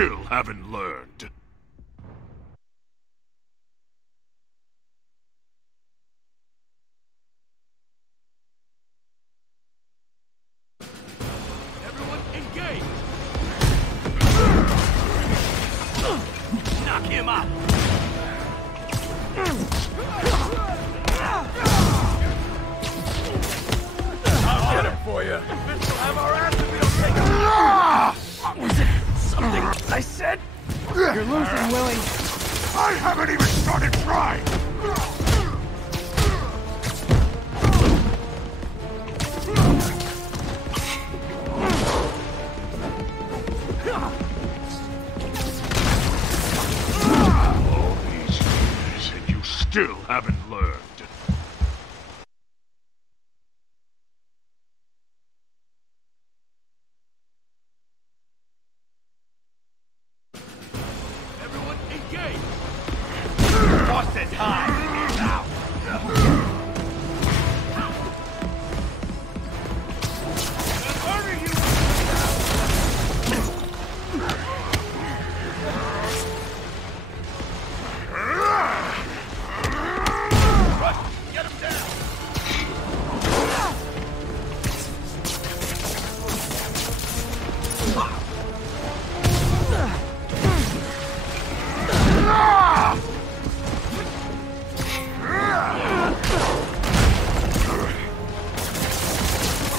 still haven't learned. Everyone engage! Knock him out! I'll get him for you. Bitch will have our ass if we don't take him. Was it something I said? You're losing, Willie. I haven't even started trying! All these years, and you still haven't learned. Everyone engage! Lost it high! Now! Murder you! Rush! Get him down!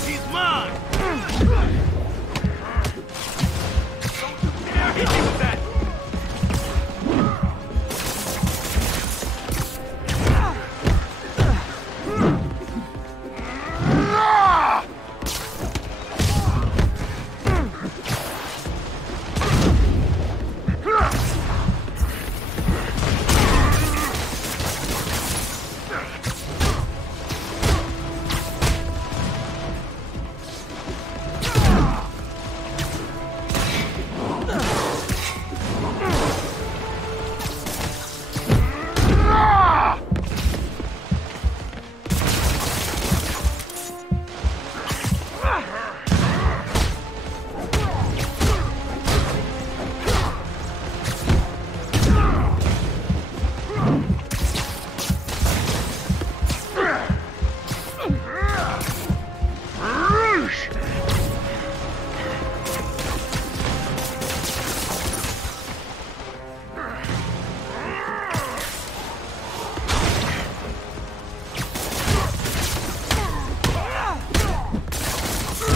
He's mine! Don't you dare hit me with that!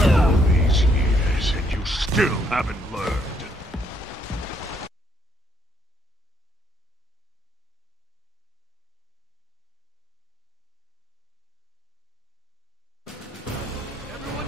All these years, and you still haven't learned. Everyone...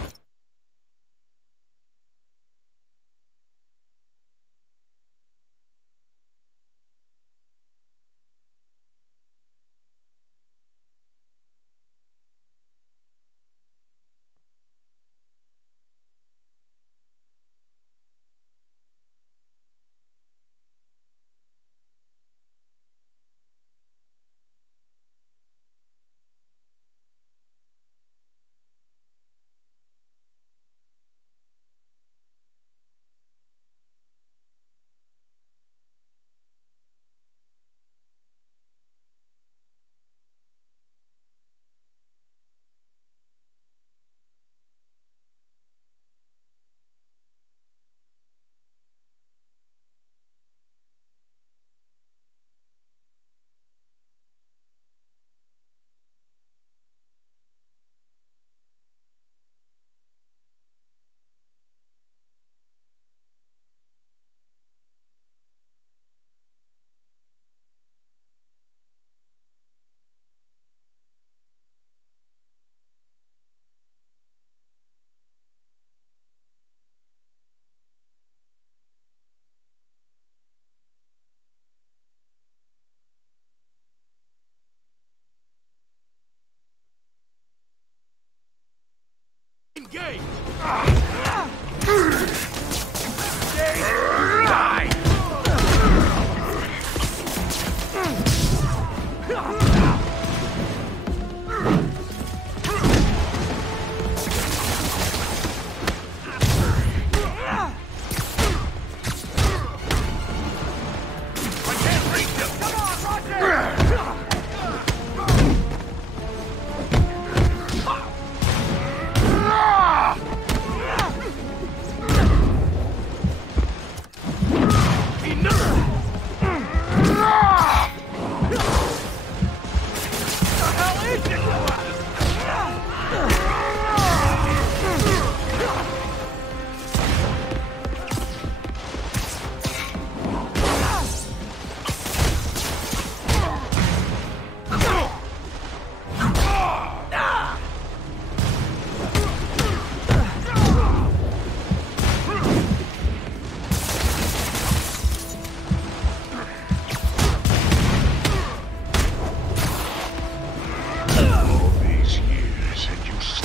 Engage! Die!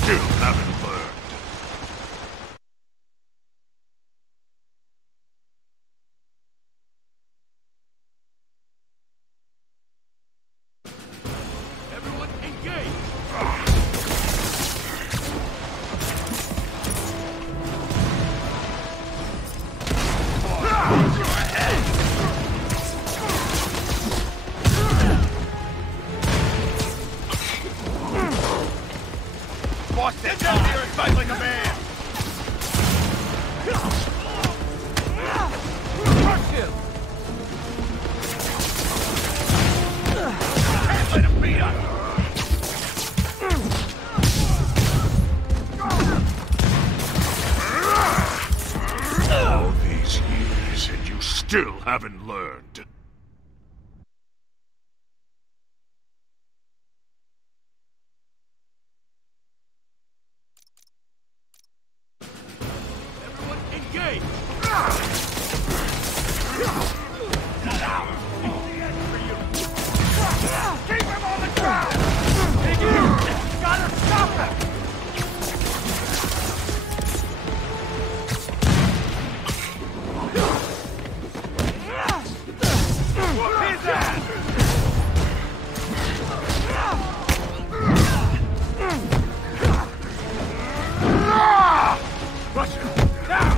still haven't learned. Everyone engage! Boss, get down here and fight like a man! Crush him! Can't let him beat us! All these years, and you still haven't learned. Everyone engage! Keep him on the ground! Hey, you! Gotta stop him! Whoop his ass! Rush him! Down!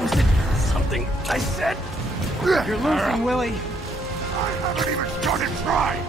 Was it something I said? You're losing, Willie. I haven't even started trying!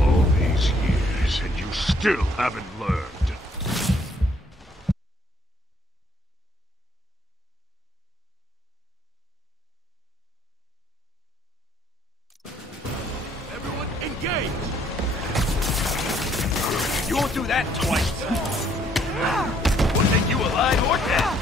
All these years, and you still haven't learned. Everyone engage! You won't do that twice! We'll take you alive or dead!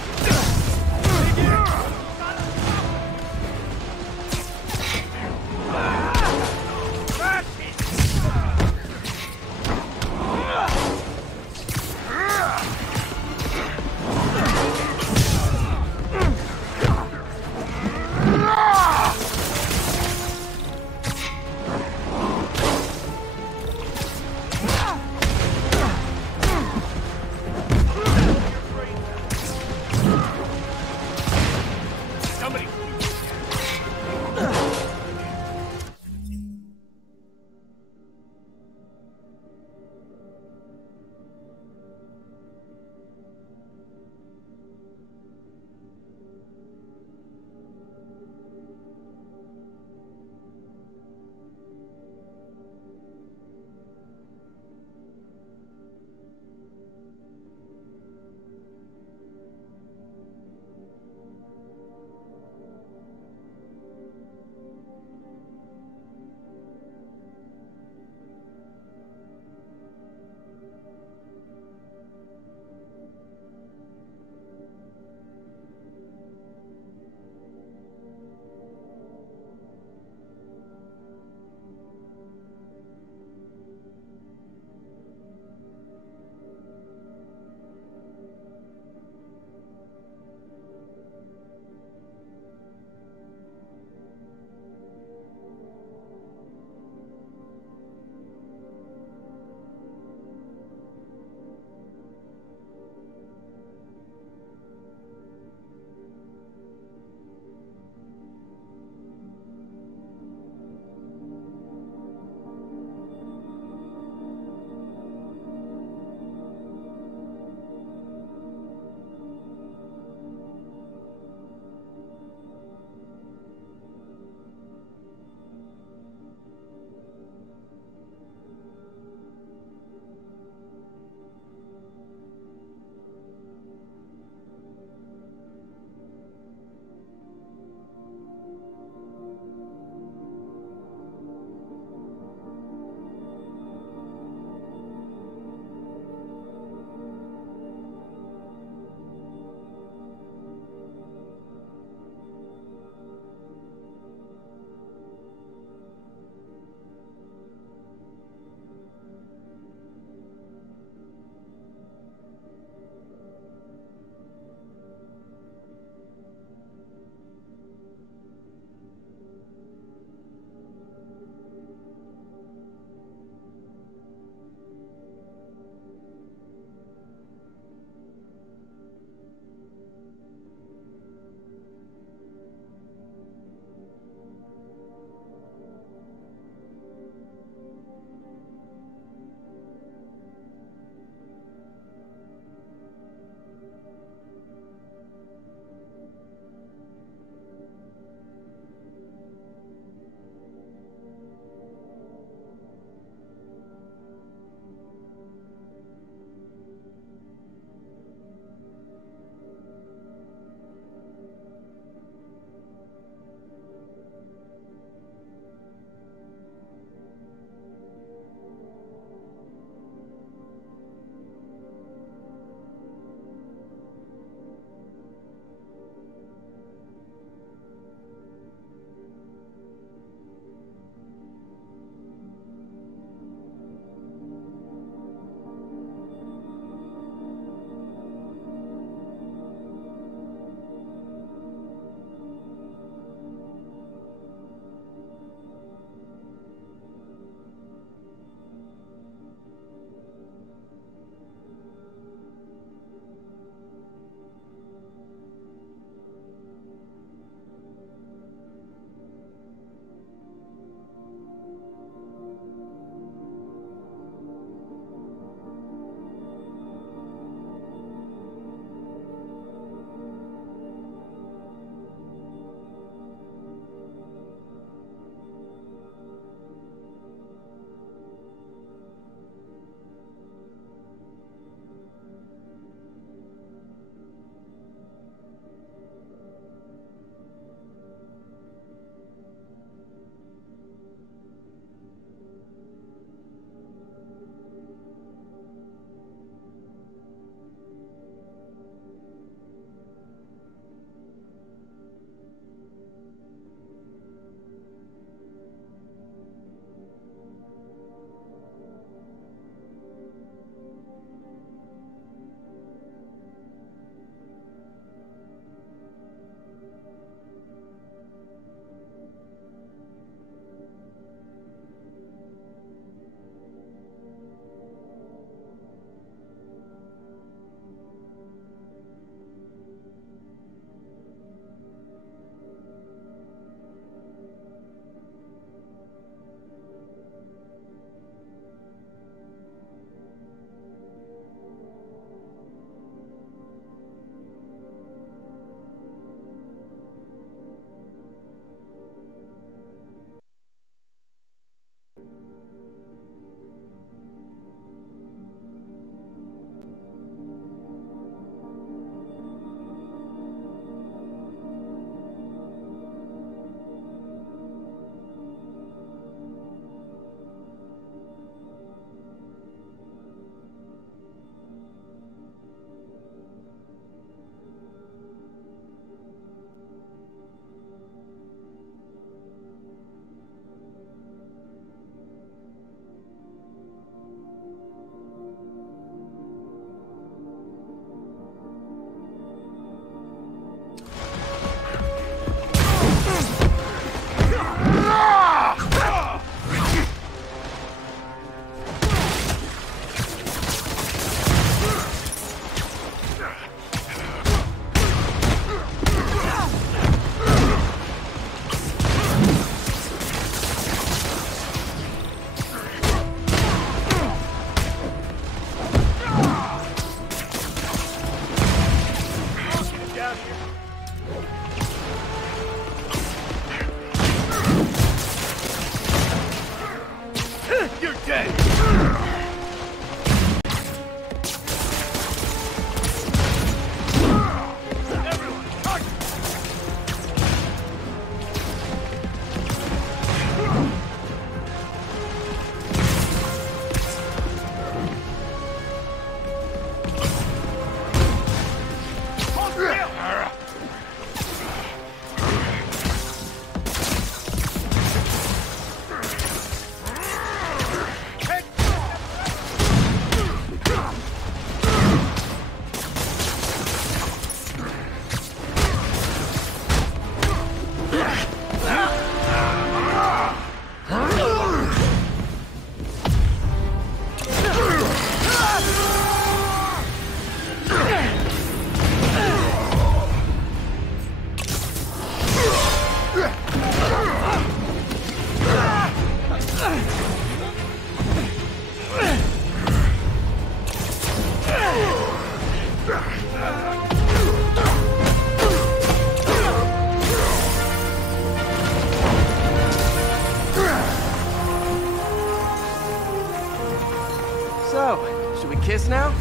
this now?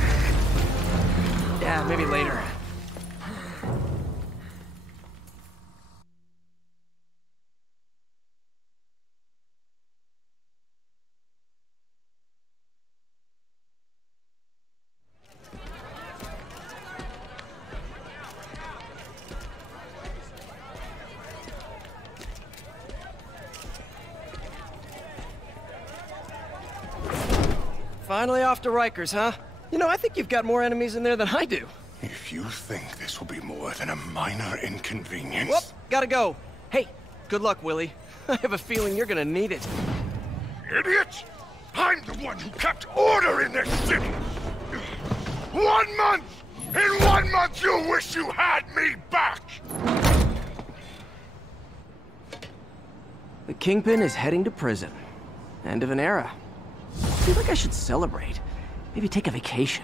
Yeah, maybe later. Finally off to Rikers, huh? You know, I think you've got more enemies in there than I do. If you think this will be more than a minor inconvenience... Whoop, gotta go. Hey, good luck, Willie. I have a feeling you're gonna need it. Idiot! I'm the one who kept order in this city! 1 month! In 1 month you'll wish you had me back! The Kingpin is heading to prison. End of an era. I feel like I should celebrate. Maybe take a vacation.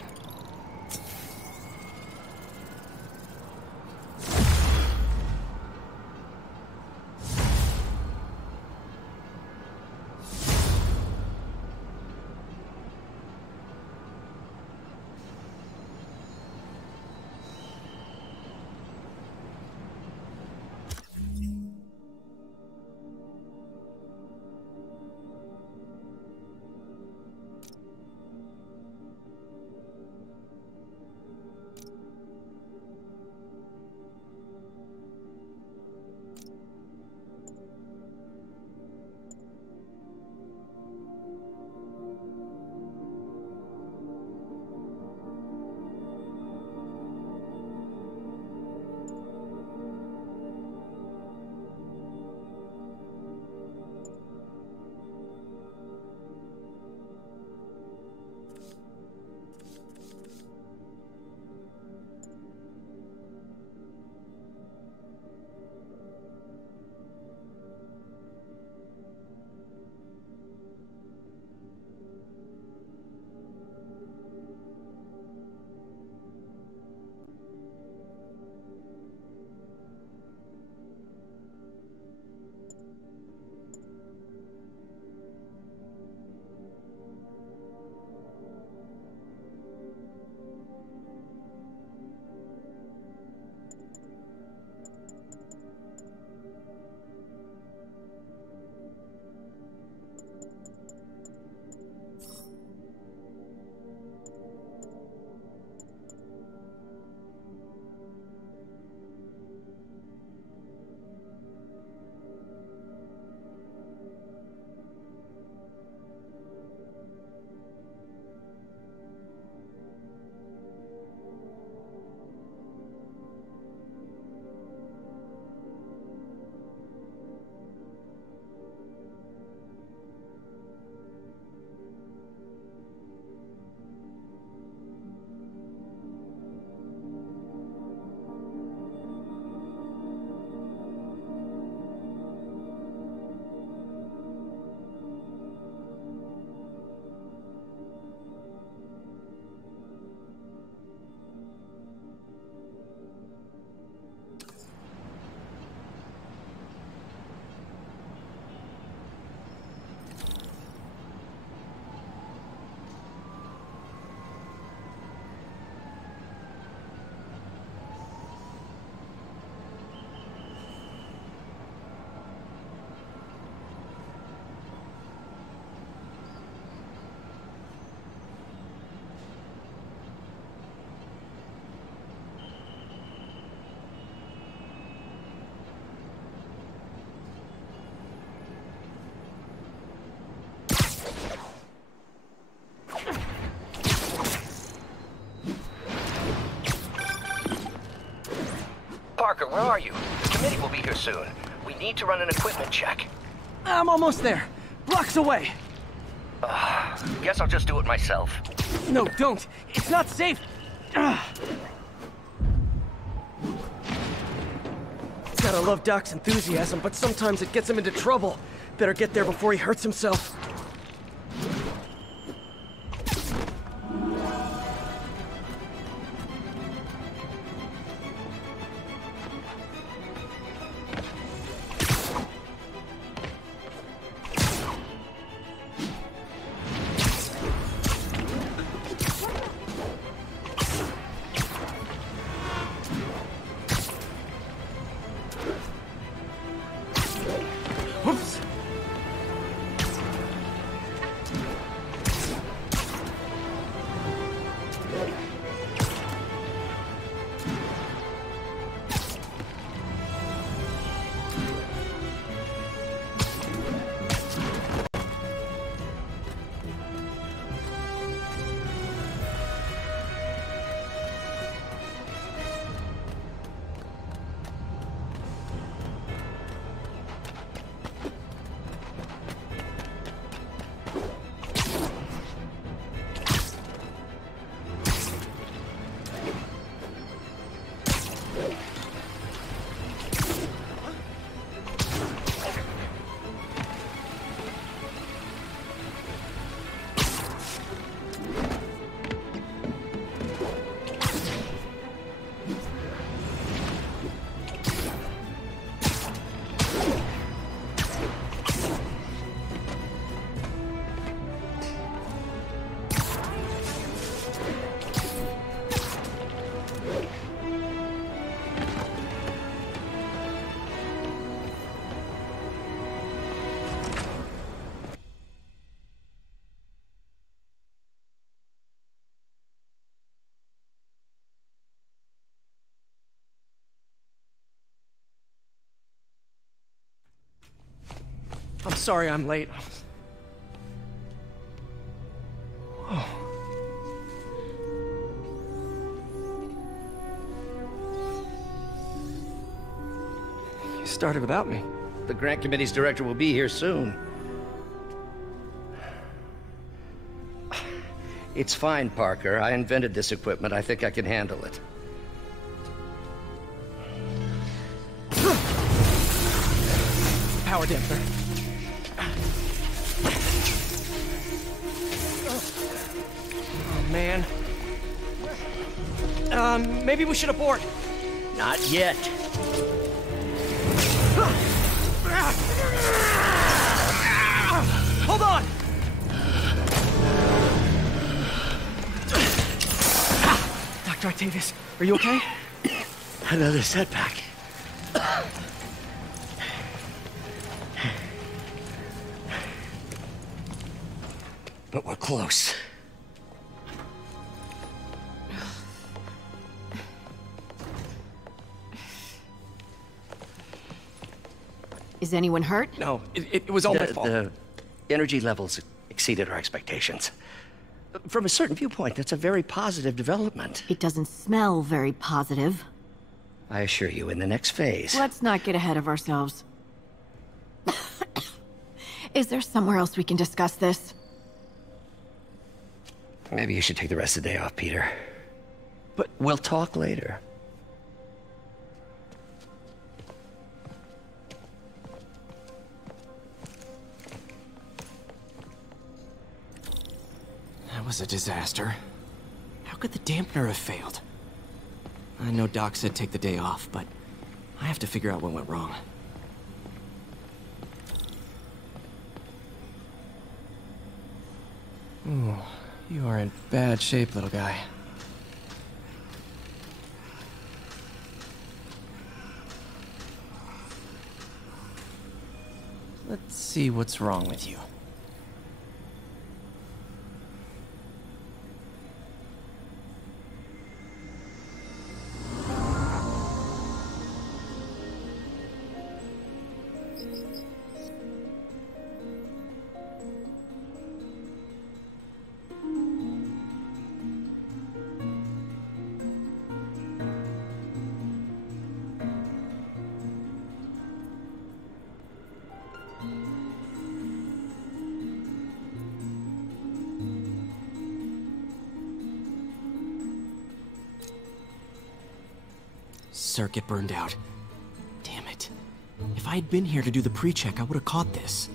Parker, where are you? The committee will be here soon. We need to run an equipment check. I'm almost there. Blocks away. Guess I'll just do it myself. No, don't. It's not safe. Gotta love Doc's enthusiasm, but sometimes it gets him into trouble. Better get there before he hurts himself. Whoops. I'm sorry I'm late. Oh. You started without me. The grant committee's director will be here soon. It's fine, Parker. I invented this equipment. I think I can handle it. Power damper. Oh, man. Maybe we should abort. Not yet. Hold on! Dr. Octavius, are you okay? Another setback. But we're close. Is anyone hurt? No, it was all my fault. The energy levels exceeded our expectations. From a certain viewpoint, that's a very positive development. It doesn't smell very positive. I assure you, in the next phase... Let's not get ahead of ourselves. Is there somewhere else we can discuss this? Maybe you should take the rest of the day off, Peter. But we'll talk later. that was a disaster. How could the dampener have failed? I know Doc said take the day off, but I have to figure out what went wrong. Ooh, you are in bad shape, little guy. Let's see what's wrong with you. Circuit burned out. Damn it. If I had been here to do the pre-check, I would have caught this.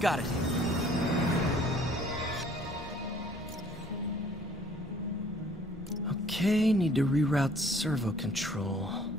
Got it. Okay, need to reroute servo control.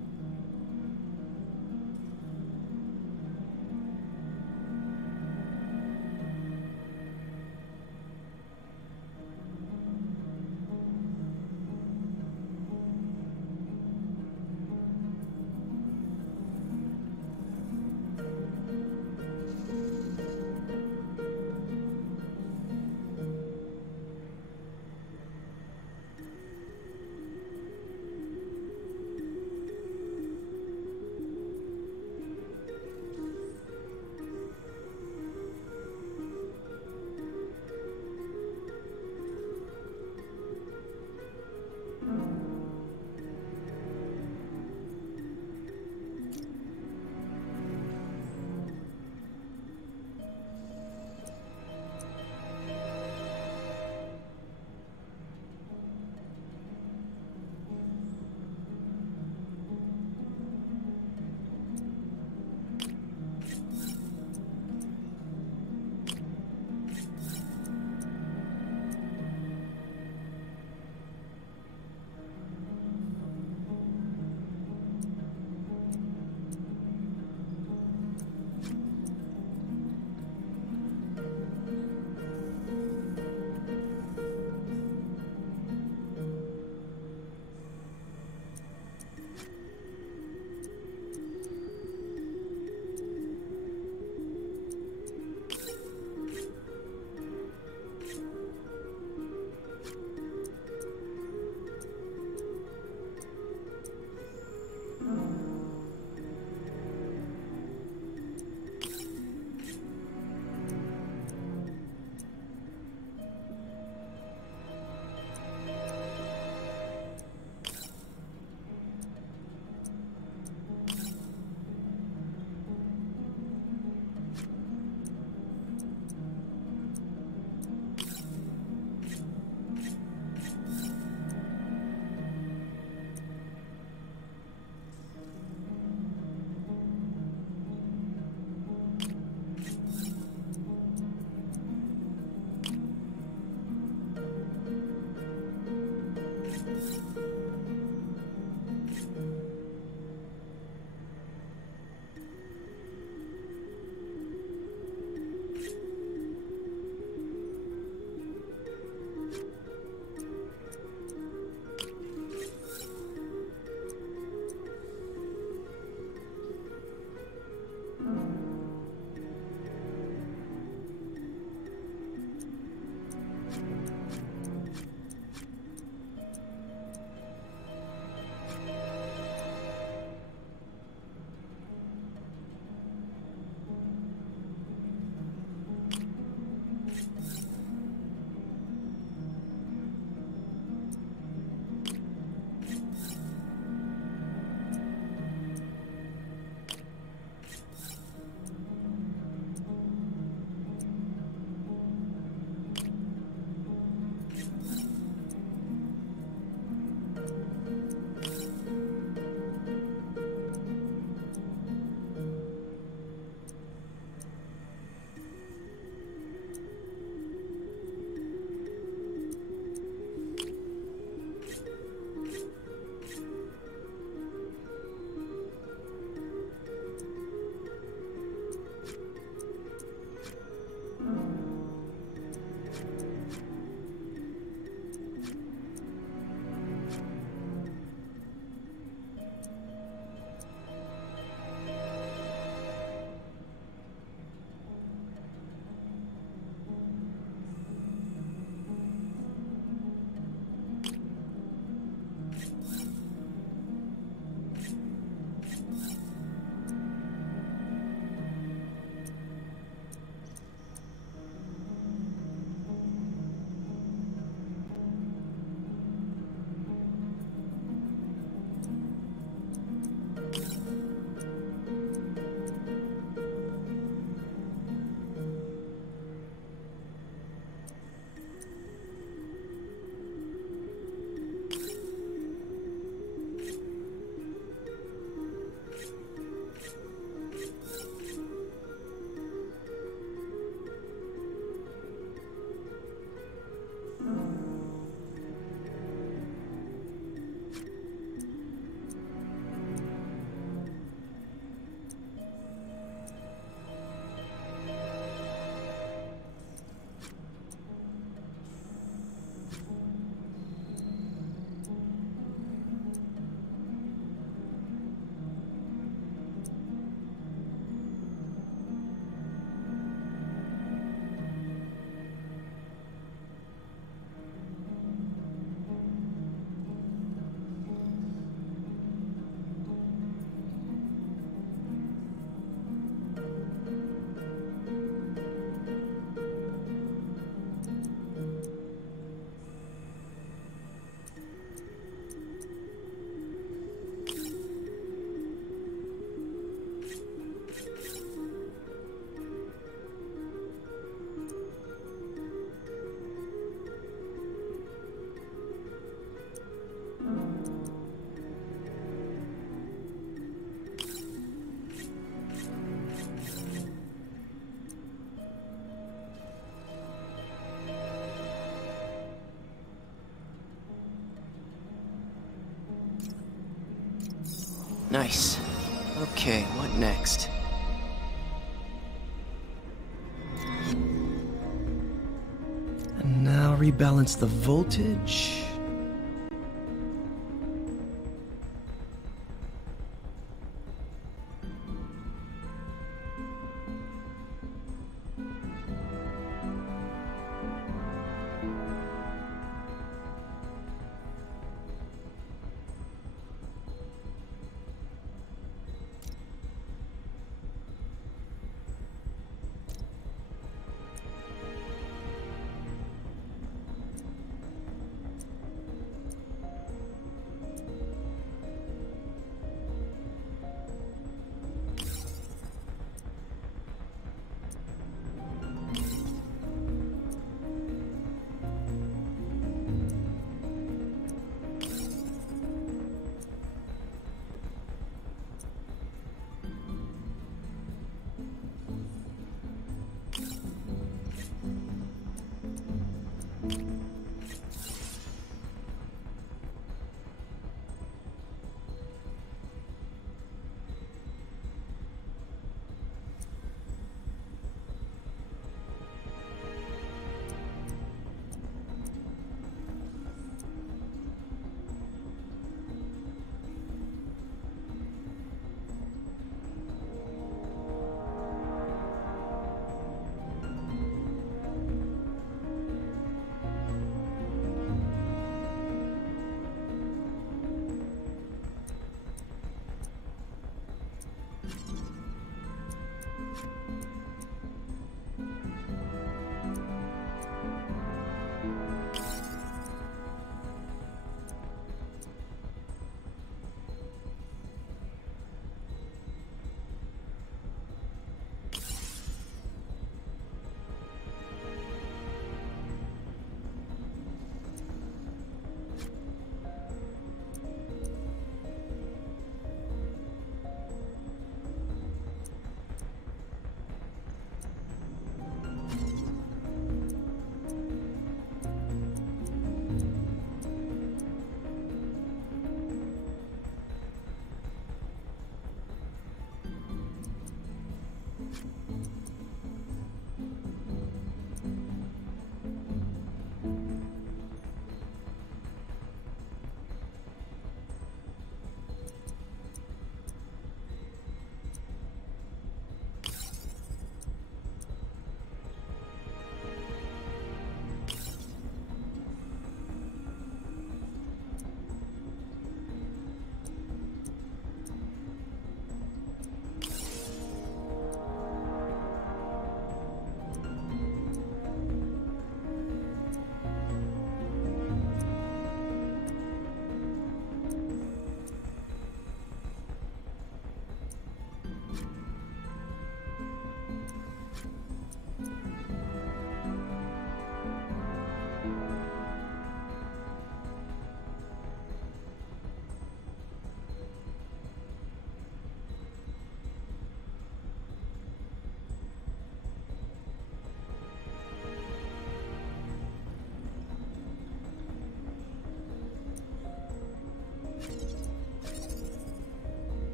Nice. Okay, what next? And now rebalance the voltage.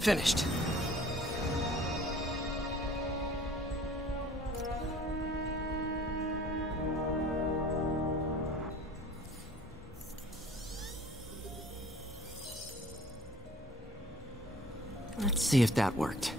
Finished. Let's see if that worked.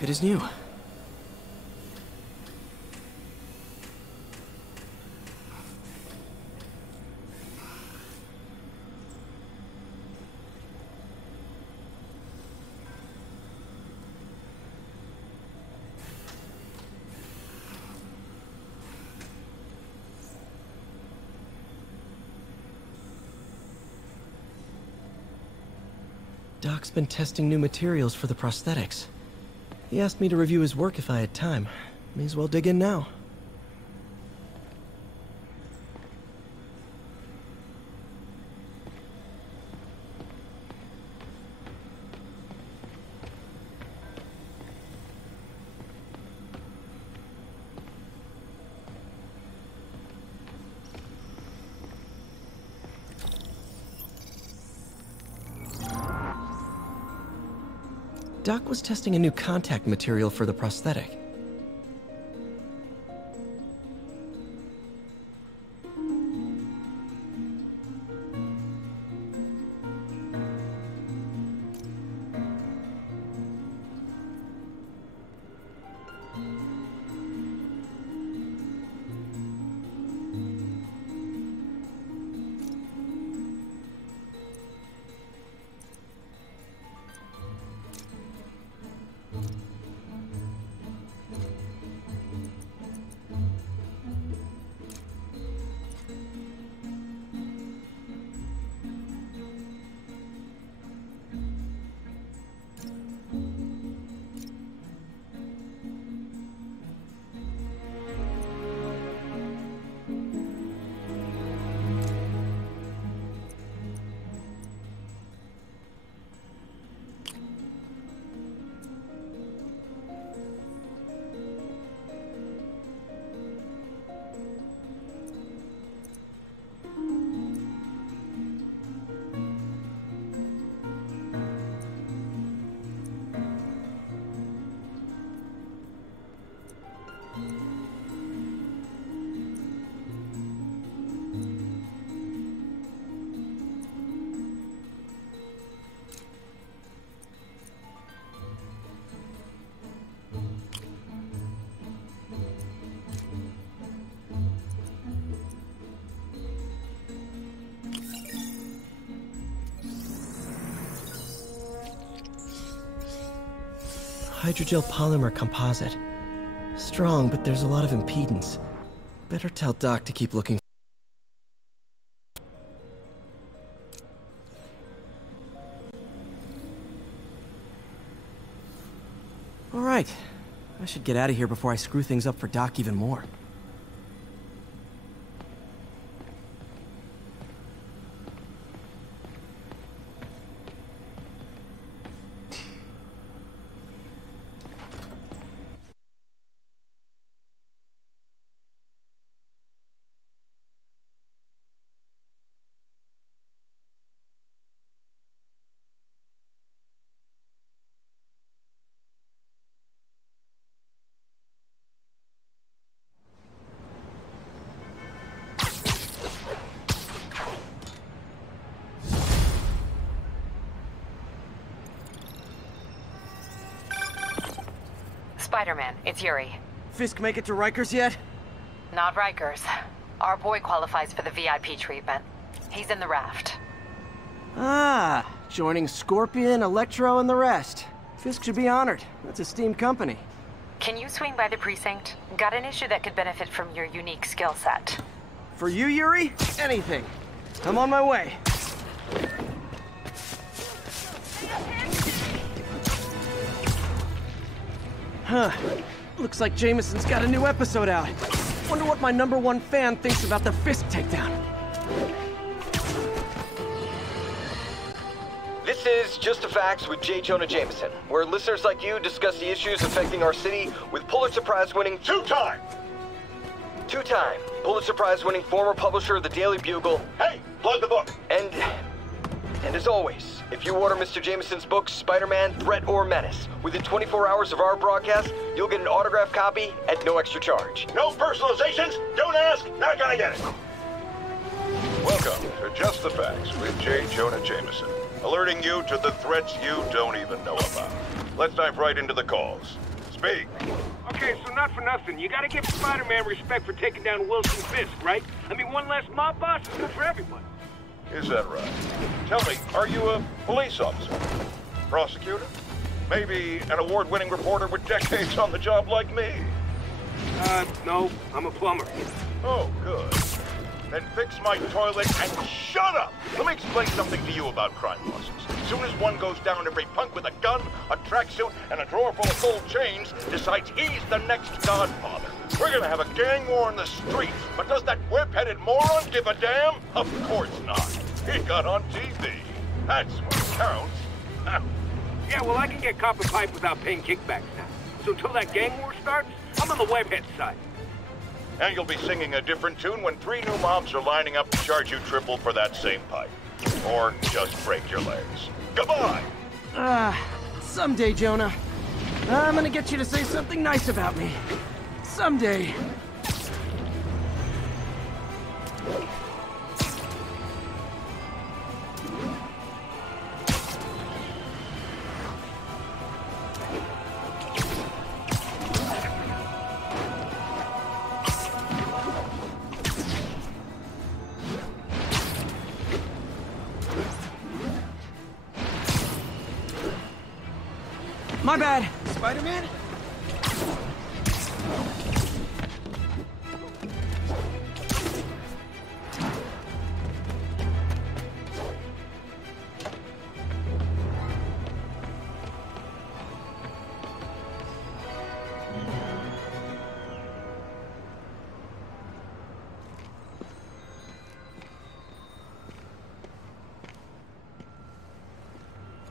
Good as new. Doc's been testing new materials for the prosthetics. He asked me to review his work if I had time. May as well dig in now. Doc was testing a new contact material for the prosthetic. Hydrogel polymer composite. Strong, but there's a lot of impedance. Better tell Doc to keep looking. All right. I should get out of here before I screw things up for Doc even more. Spider-Man, it's Yuri. Fisk make it to Rikers yet? Not Rikers. Our boy qualifies for the VIP treatment. He's in the raft. Ah, joining Scorpion, Electro, and the rest. Fisk should be honored. That's a steamed company. Can you swing by the precinct? Got an issue that could benefit from your unique skill set. For you, Yuri? Anything. I'm on my way. Huh. Looks like Jameson's got a new episode out. Wonder what my #1 fan thinks about the Fisk takedown. This is Just the Facts with J. Jonah Jameson, where listeners like you discuss the issues affecting our city with Pulitzer Prize-winning two-time Pulitzer Prize-winning former publisher of the Daily Bugle. Hey, plug the book. And as always, if you order Mr. Jameson's books, Spider-Man, Threat, or Menace, within 24 hours of our broadcast, you'll get an autographed copy at no extra charge. No personalizations, don't ask, not gonna get it. Welcome to Just the Facts with J. Jonah Jameson, alerting you to the threats you don't even know about. Let's dive right into the calls. Speak. Okay, so not for nothing, you gotta give Spider-Man respect for taking down Wilson Fisk, right? I mean, one less mob boss is good for everyone. Is that right? Tell me, are you a police officer? Prosecutor? Maybe an award-winning reporter with decades on the job like me? No, I'm a plumber. Oh, good. Then fix my toilet and shut up! Let me explain something to you about crime bosses. soon as one goes down, every punk with a gun, a tracksuit, and a drawer full of gold chains decides he's the next Godfather. We're gonna have a gang war in the streets, but does that whip-headed moron give a damn? Of course not. He got on TV. That's what counts. Yeah, well, I can get copper pipe without paying kickbacks now. So until that gang war starts, I'm on the webhead side. And you'll be singing a different tune when 3 new mobs are lining up to charge you triple for that same pipe. Or just break your legs. Goodbye! Someday, Jonah. I'm gonna get you to say something nice about me. Someday. My bad. Spider-Man?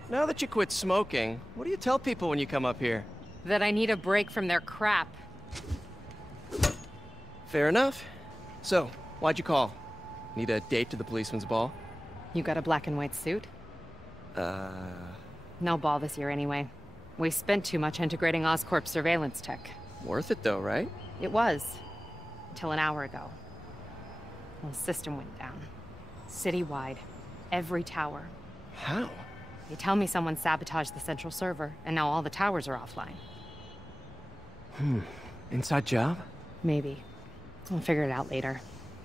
Now that you quit smoking, what do you tell people when you come up here? That I need a break from their crap. Fair enough. So, why'd you call? Need a date to the policeman's ball? You got a black and white suit? No ball this year anyway. We spent too much integrating Oscorp surveillance tech. Worth it though, right? It was. Until an hour ago. The system went down. Citywide. Every tower. How? They tell me someone sabotaged the central server, and now all the towers are offline. Inside job? Maybe. I'll figure it out later.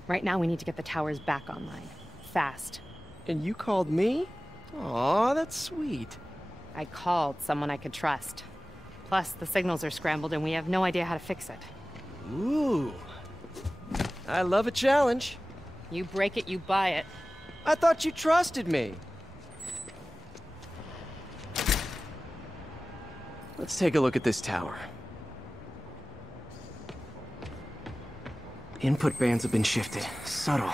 Right now, we need to get the towers back online. Fast. And you called me? Aw, that's sweet. I called someone I could trust. Plus, the signals are scrambled and we have no idea how to fix it. Ooh. I love a challenge. You break it, you buy it. I thought you trusted me. Let's take a look at this tower. Input bands have been shifted. Subtle.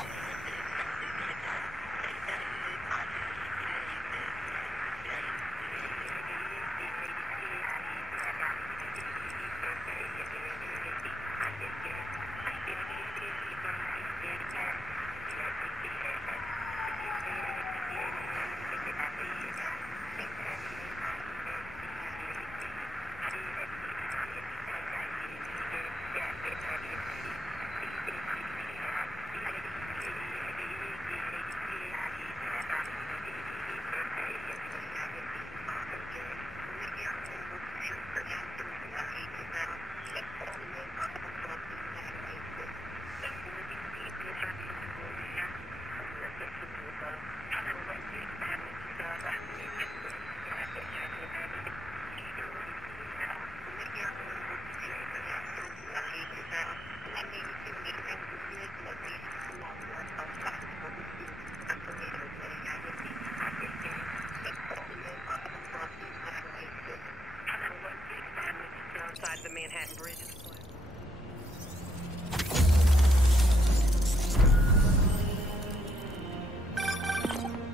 The Manhattan Bridge is closed.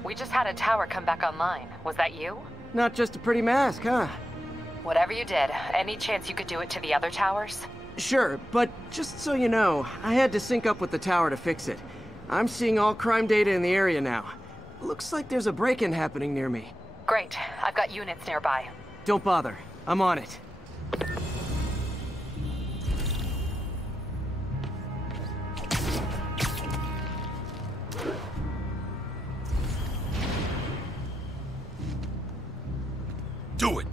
We just had a tower come back online. Was that you? Not just a pretty mask, huh? Whatever you did, any chance you could do it to the other towers? Sure, but just so you know, I had to sync up with the tower to fix it. I'm seeing all crime data in the area now. Looks like there's a break-in happening near me. Great. I've got units nearby. Don't bother. I'm on it. Do it!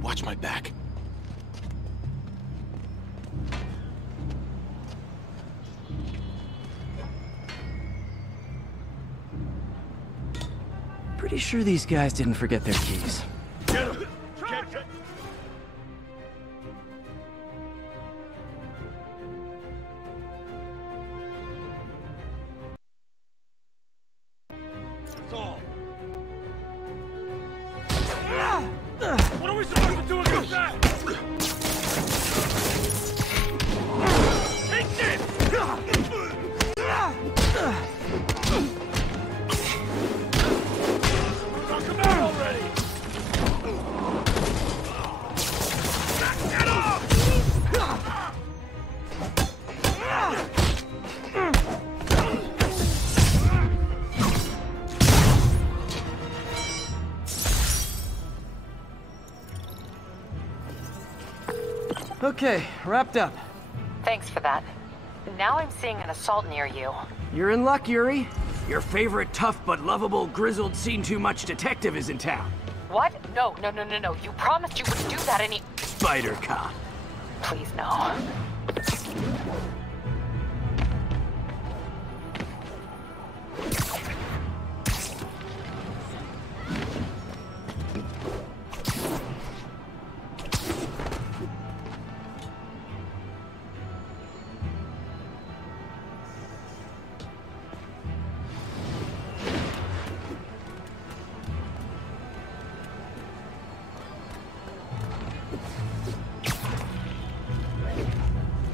Watch my back. Pretty sure these guys didn't forget their keys. Get him! Get. Saul, we supposed to do against that? Take this! Come on already! Get off! Okay, wrapped up. Thanks for that. Now I'm seeing an assault near you. You're in luck, Yuri. Your favorite tough but lovable, grizzled, seen-too-much detective is in town. What? No. You promised you wouldn't do that any— Spider Cop. Please, no.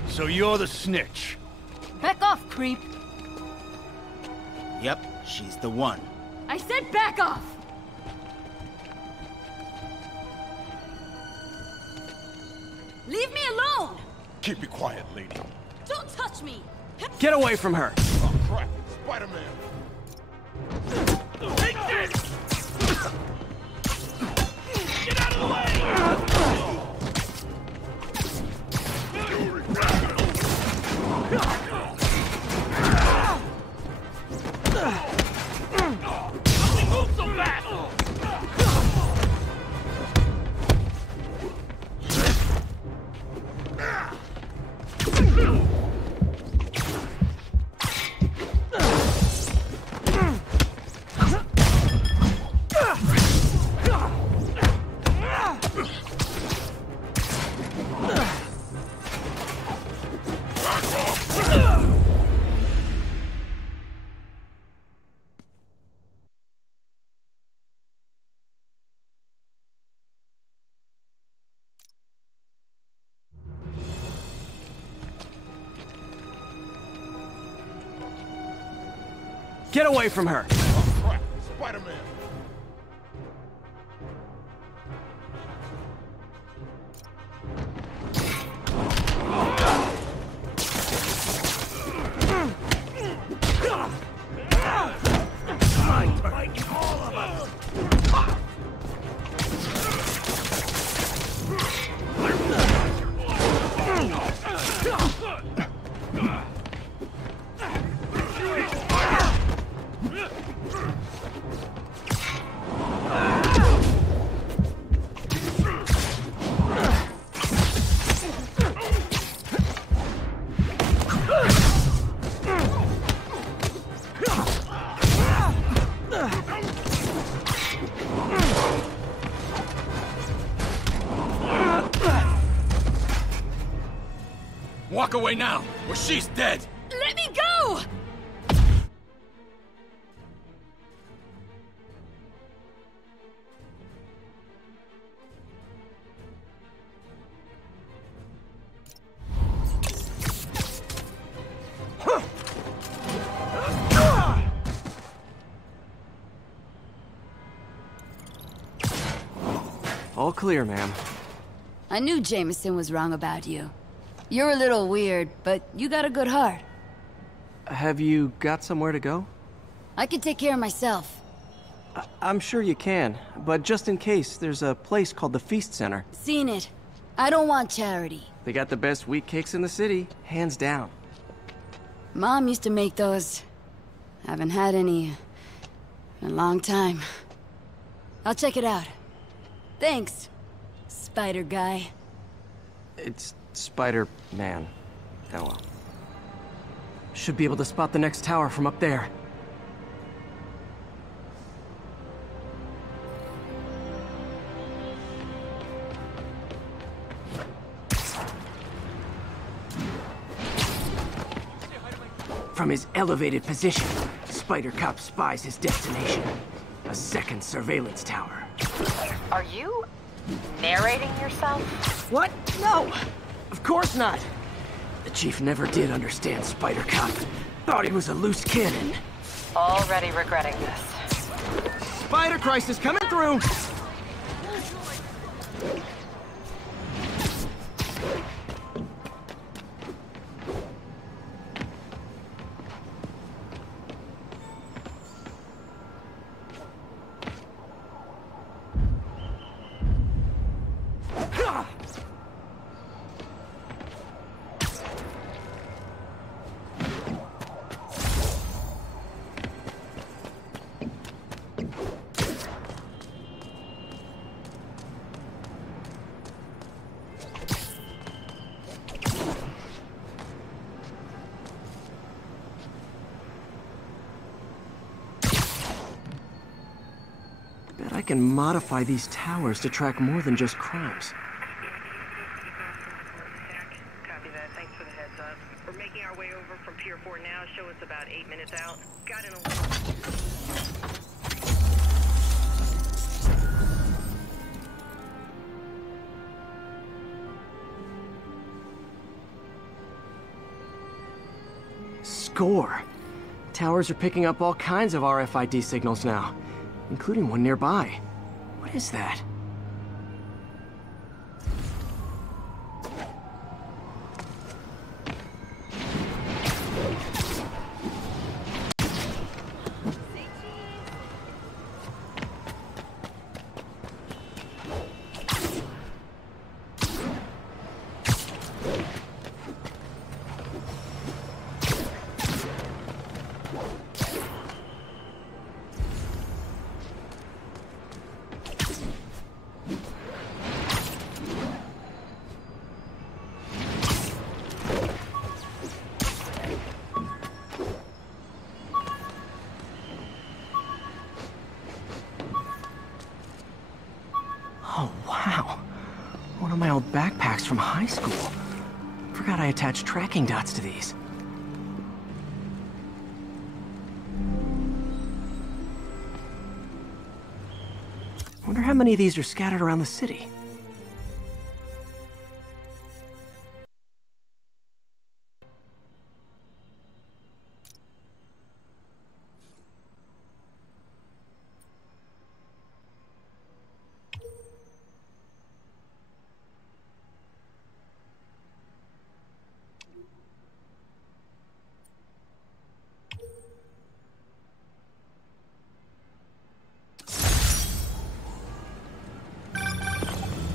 So you're the snitch. Back off, creep. Yep, she's the one. I said back off! Leave me alone! Keep it quiet, lady. Don't touch me! Get away from her! Oh, crap. Spider-Man. Take this! Get out of the way! Move so fast! Get away from her! Oh, crap. Spider-Man. Walk away now, or she's dead! Let me go! All clear, ma'am. I knew Jameson was wrong about you. You're a little weird, but you got a good heart. Have you got somewhere to go? I can take care of myself. I'm sure you can, but just in case, there's a place called the Feast Center. Seen it. I don't want charity. They got the best wheat cakes in the city, hands down. Mom used to make those. Haven't had any in a long time. I'll check it out. Thanks, Spider Guy. It's Spider-Man. Oh well. Should be able to spot the next tower from up there. From his elevated position, Spider Cop spies his destination. A second surveillance tower. Are you Narrating yourself? What? No! Of course not! The Chief never did understand Spider Cop. Thought he was a loose cannon. Already regretting this. Spider Crisis coming through! I can modify these towers to track more than just crimes. Copy that. Thanks for the heads up. We're making our way over from Pier 4 now. Show us about 8 minutes out. Got in a Score. Towers are picking up all kinds of RFID signals now, including one nearby. What is that? Oh, wow. One of my old backpacks from high school. Forgot I attached tracking dots to these. Wonder how many of these are scattered around the city.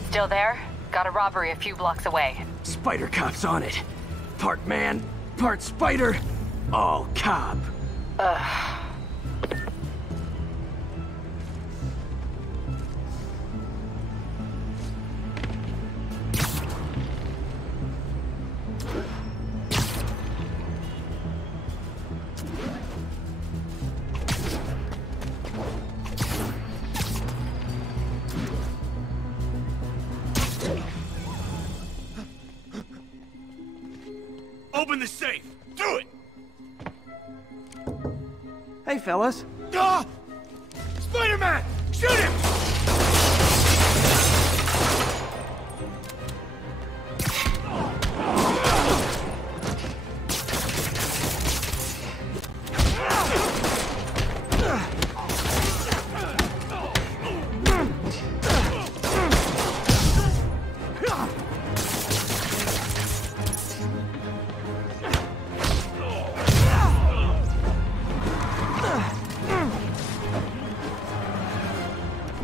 Still there? Got a robbery a few blocks away. Spider Cop's on it. Part man, part spider, all cop. Open the safe! Do it! Hey, fellas. Ah! Spider-Man! Shoot him!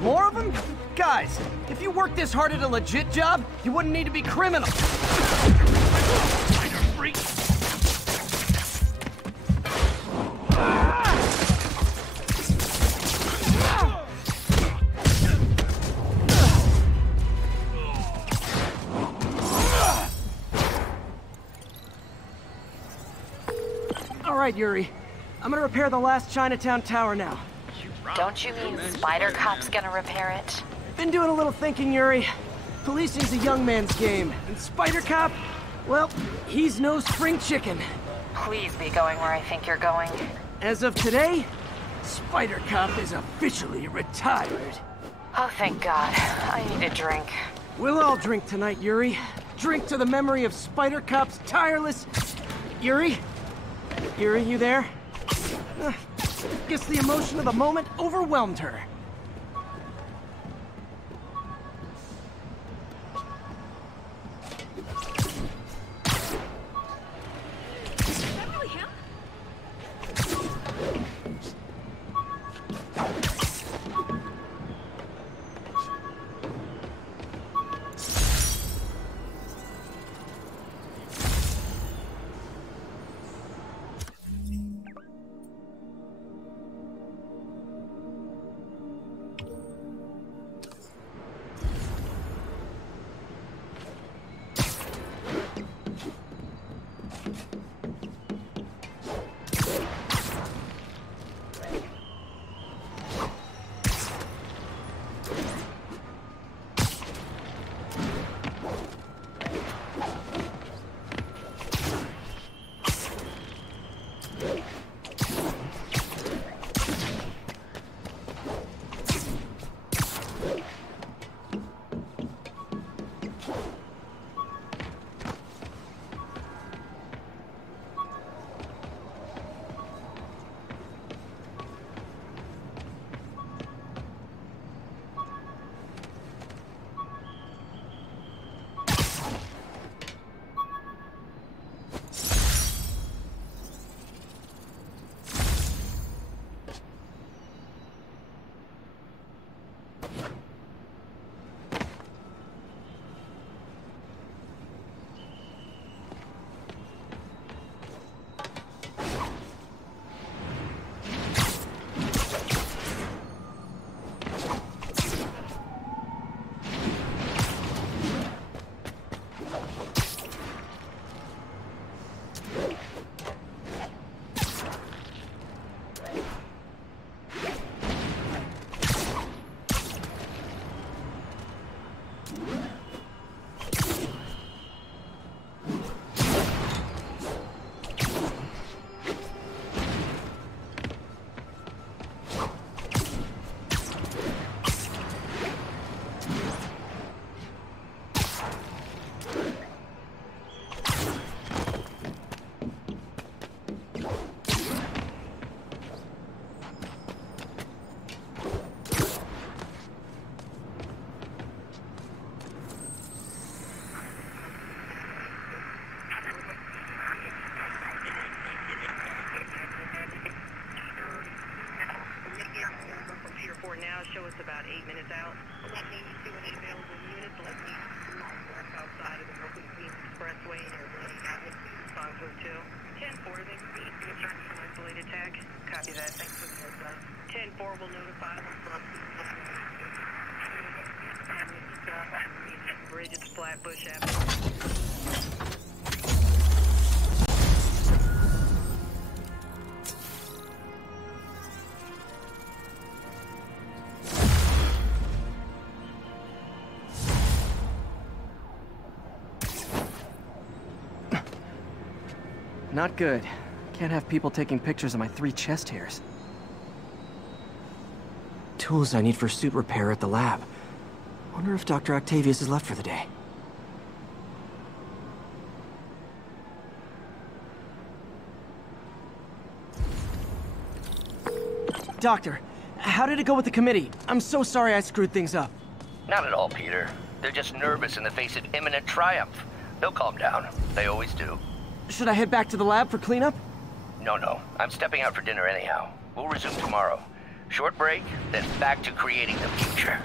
More of them? Guys, if you worked this hard at a legit job, you wouldn't need to be criminals. All right, Yuri. I'm gonna repair the last Chinatown tower now. Don't you mean Spider Cop's gonna repair it? Been doing a little thinking, Yuri. Policing's a young man's game, and Spider Cop, well, he's no spring chicken. Please be going where I think you're going. As of today, Spider Cop is officially retired. Oh, thank God. I need a drink. We'll all drink tonight, Yuri. Drink to the memory of Spider Cop's tireless... Yuri? Yuri, you there? Guess the emotion of the moment overwhelmed her. Now show us about 8 minutes out. 1182 available units. 1182 outside of the Brooklyn Queens Expressway near Willie Avenue, Songzo 2. 10-4, they can be instructed from isolated tag. Copy that. Thanks for the heads up. 10-4 will notify them from Bridge at Flatbush Avenue. Not good. Can't have people taking pictures of my 3 chest hairs. Tools I need for suit repair at the lab. Wonder if Dr. Octavius is left for the day. Doctor, how did it go with the committee? I'm so sorry I screwed things up. Not at all, Peter. They're just nervous in the face of imminent triumph. They'll calm down. They always do. Should I head back to the lab for cleanup? No. I'm stepping out for dinner anyhow. We'll resume tomorrow. Short break, then back to creating the future.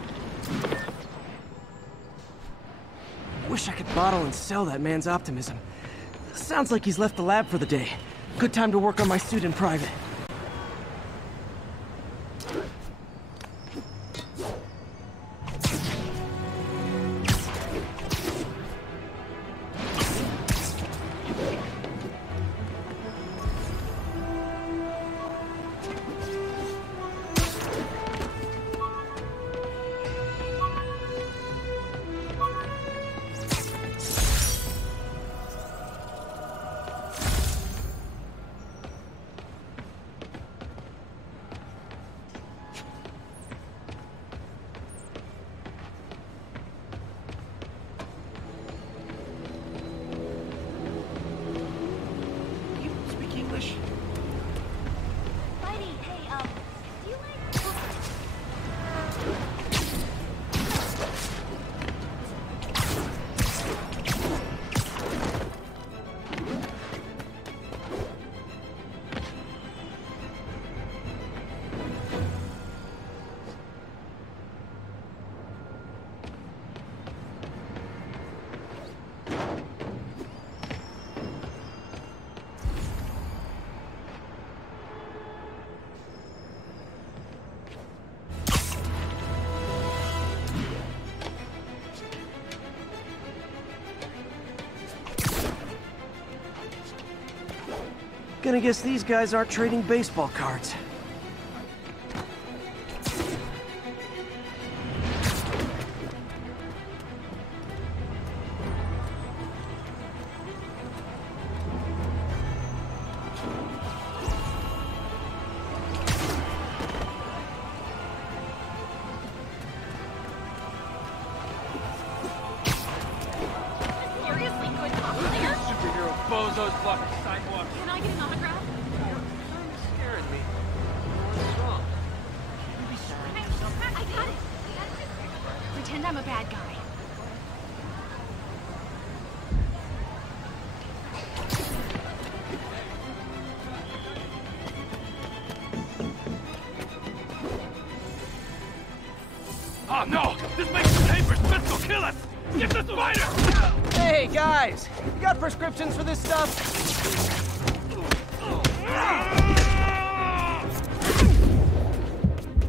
Wish I could bottle and sell that man's optimism. Sounds like he's left the lab for the day. Good time to work on my suit in private. Flash. Spidey, hey, do you like... Gonna guess these guys aren't trading baseball cards. Seriously good cop player? Superhero bozos blocking sidewalks. Can I get an autograph? You're kind of scaring me. What's wrong? I got it. Pretend I'm a bad guy. Oh no! This makes the papers! Smith will kill us! Get the spider! Hey, guys! You got prescriptions for this stuff?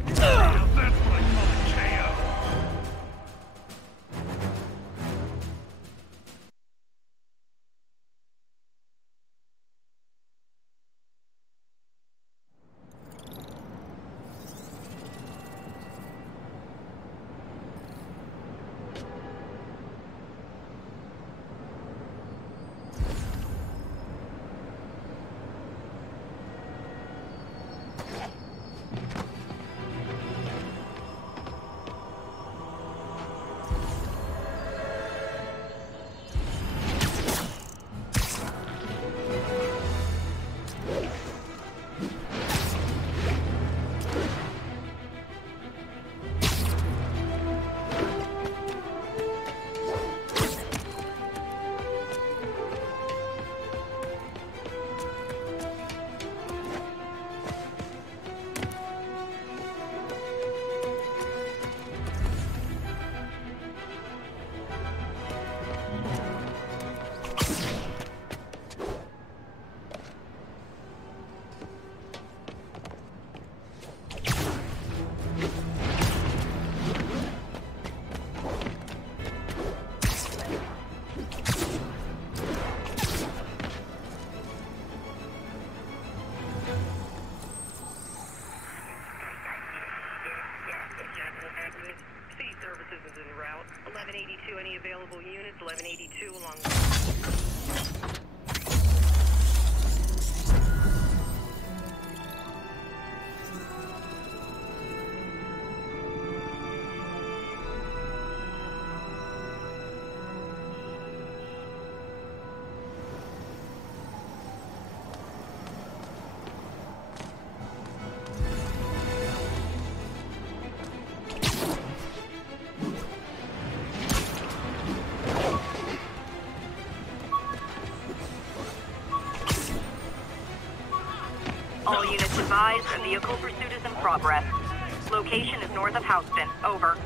That's what I call a KO. City services is en route. 1182, any available units? 1182 along the... All units advised, a vehicle pursuit is in progress. Location is north of Houston. Over.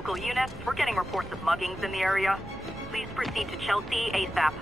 local units. We're getting reports of muggings in the area. Please proceed to Chelsea ASAP.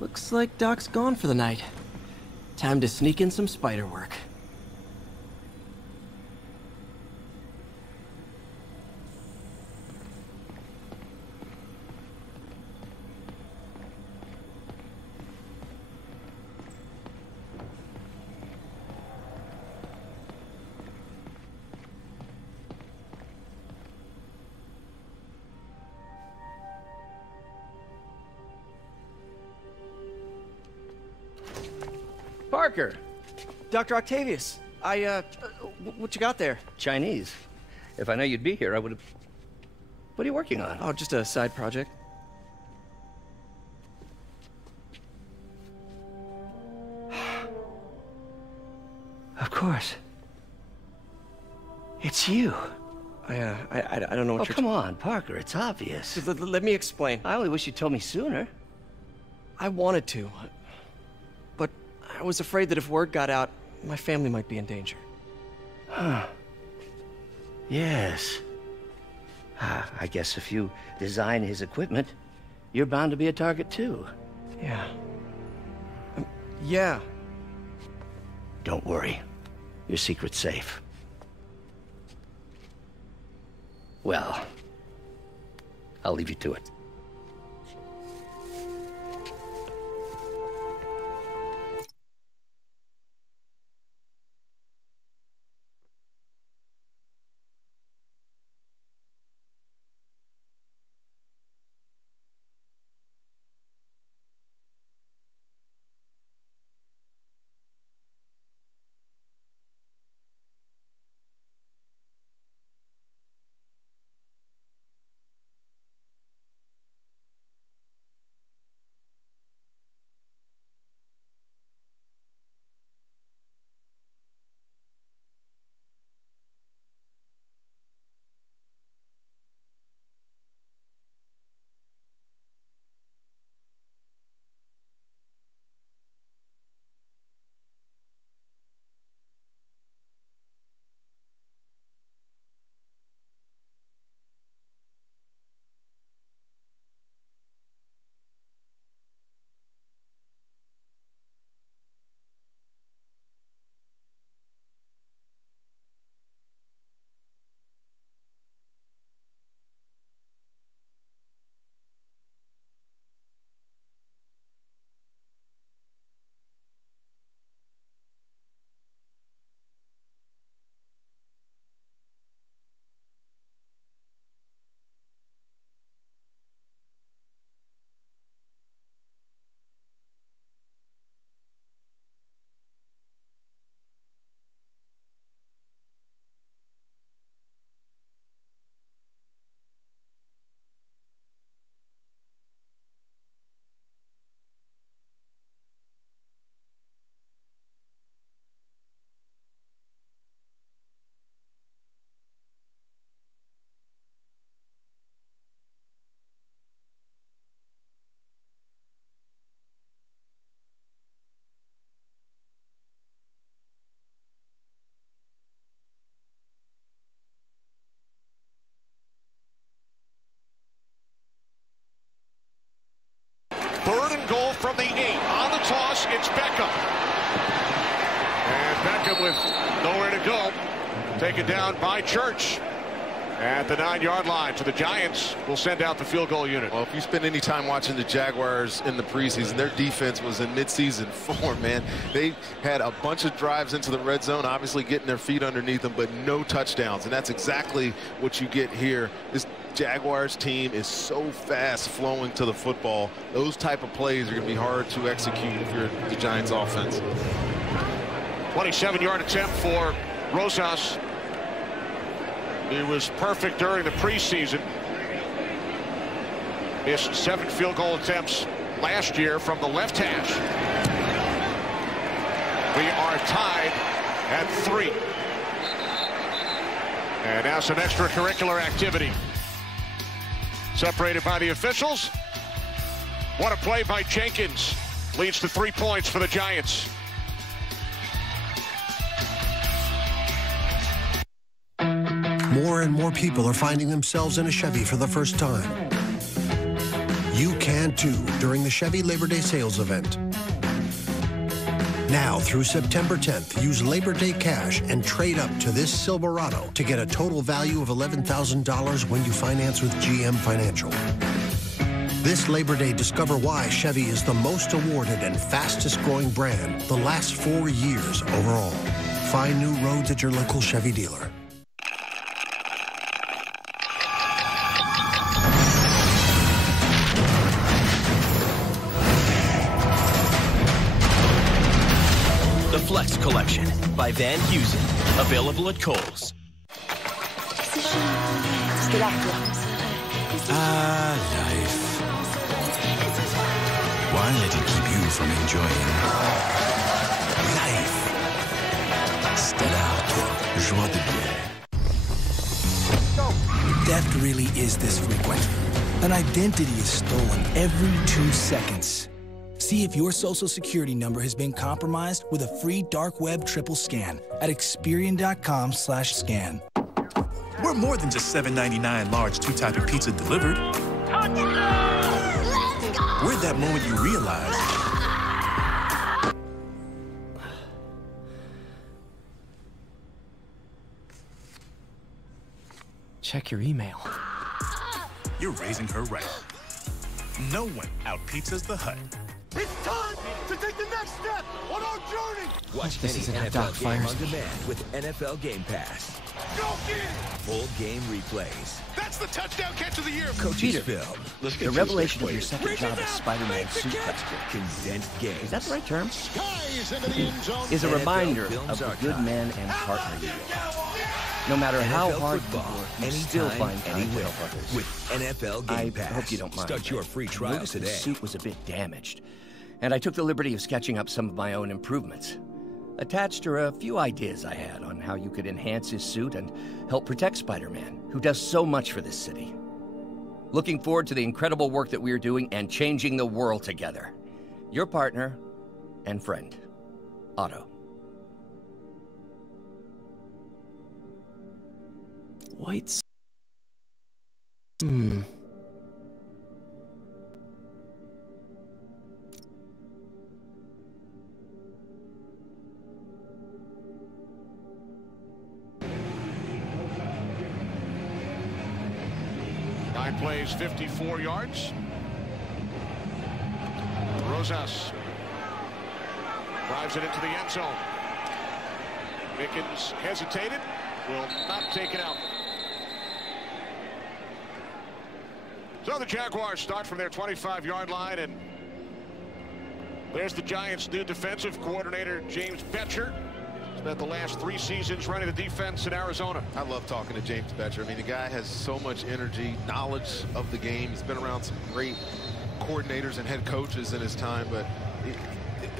Looks like Doc's gone for the night. Time to sneak in some spider work. Parker! Dr. Octavius, what you got there? Chinese. If I know you'd be here, I would have... What are you working on? Oh, just a side project. Of course. It's you. I don't know what you're... come on, Parker, it's obvious. Let me explain. I only wish you told me sooner. I wanted to, but I was afraid that if word got out, my family might be in danger. Huh. Yes. I guess if you design his equipment, you're bound to be a target too. Yeah. Yeah. Don't worry. Your secret's safe. Well, I'll leave you to it. 3rd and goal from the 8. On the toss, it's Beckham. And Beckham with nowhere to go. Taken down by Church at the 9-yard line. So the Giants will send out the field goal unit. Well, if you spend any time watching the Jaguars in the preseason, their defense was in midseason form, man. They had a bunch of drives into the red zone, obviously getting their feet underneath them, but no touchdowns. And that's exactly what you get here. This Jaguars team is so fast flowing to the football. Those type of plays are going to be hard to execute if you're the Giants offense. 27-yard attempt for Rosas. He was perfect during the preseason. Missed 7 field goal attempts last year from the left hash. We are tied at 3. And now some extracurricular activity. Separated by the officials. What a play by Jenkins. Leads to 3 points for the Giants. More and more people are finding themselves in a Chevy for the first time. You can too during the Chevy Labor Day sales event. Now through September 10th, use Labor Day cash and trade up to this Silverado to get a total value of $11,000 when you finance with GM Financial. This Labor Day, discover why Chevy is the most awarded and fastest growing brand the last 4 years overall. Find new roads at your local Chevy dealer. The Flex Collection by Van Heusen. Available at Kohl's. Life. Why let it keep you from enjoying life? Stellato, joie de vivre. Theft really is this frequent. An identity is stolen every 2 seconds. See if your social security number has been compromised with a free dark web triple scan at Experian.com/scan. We're more than just $7.99 large 2-topping pizza delivered. We're that moment you realize. Check your email. You're raising her right. No one out-pizzas the Hut. It's time to take the next step on our journey! Watch This any isn't how NFL Doc game fires on me. demand with NFL Game Pass. Go get it! Full game replays. That's the touchdown catch of the year. Coaches Peter, film. the revelation of your second job as Spider-Man suit tester, Condensed games. is that the right term? Skies into the end zone. Is a NFL reminder Films of the Archive. good man and partner you are. No matter how NFL hard you football, work, you still anytime, find time to anywhere. help others. With NFL Game I Pass. hope you don't mind. Start your free I trial noticed today. The suit was a bit damaged, and I took the liberty of sketching up some of my own improvements. Attached are a few ideas I had on how you could enhance his suit and help protect Spider-Man, who does so much for this city. Looking forward to the incredible work that we are doing and changing the world together. Your partner and friend, Otto. White. Nine plays, 54 yards. Rosas drives it into the end zone. Mickens hesitated, will not take it out. So the Jaguars start from their 25-yard line, and there's the Giants' new defensive coordinator, James Bettcher. Spent the last 3 seasons running the defense in Arizona. I love talking to James Bettcher. I mean, the guy has so much energy, knowledge of the game. He's been around some great coordinators and head coaches in his time, but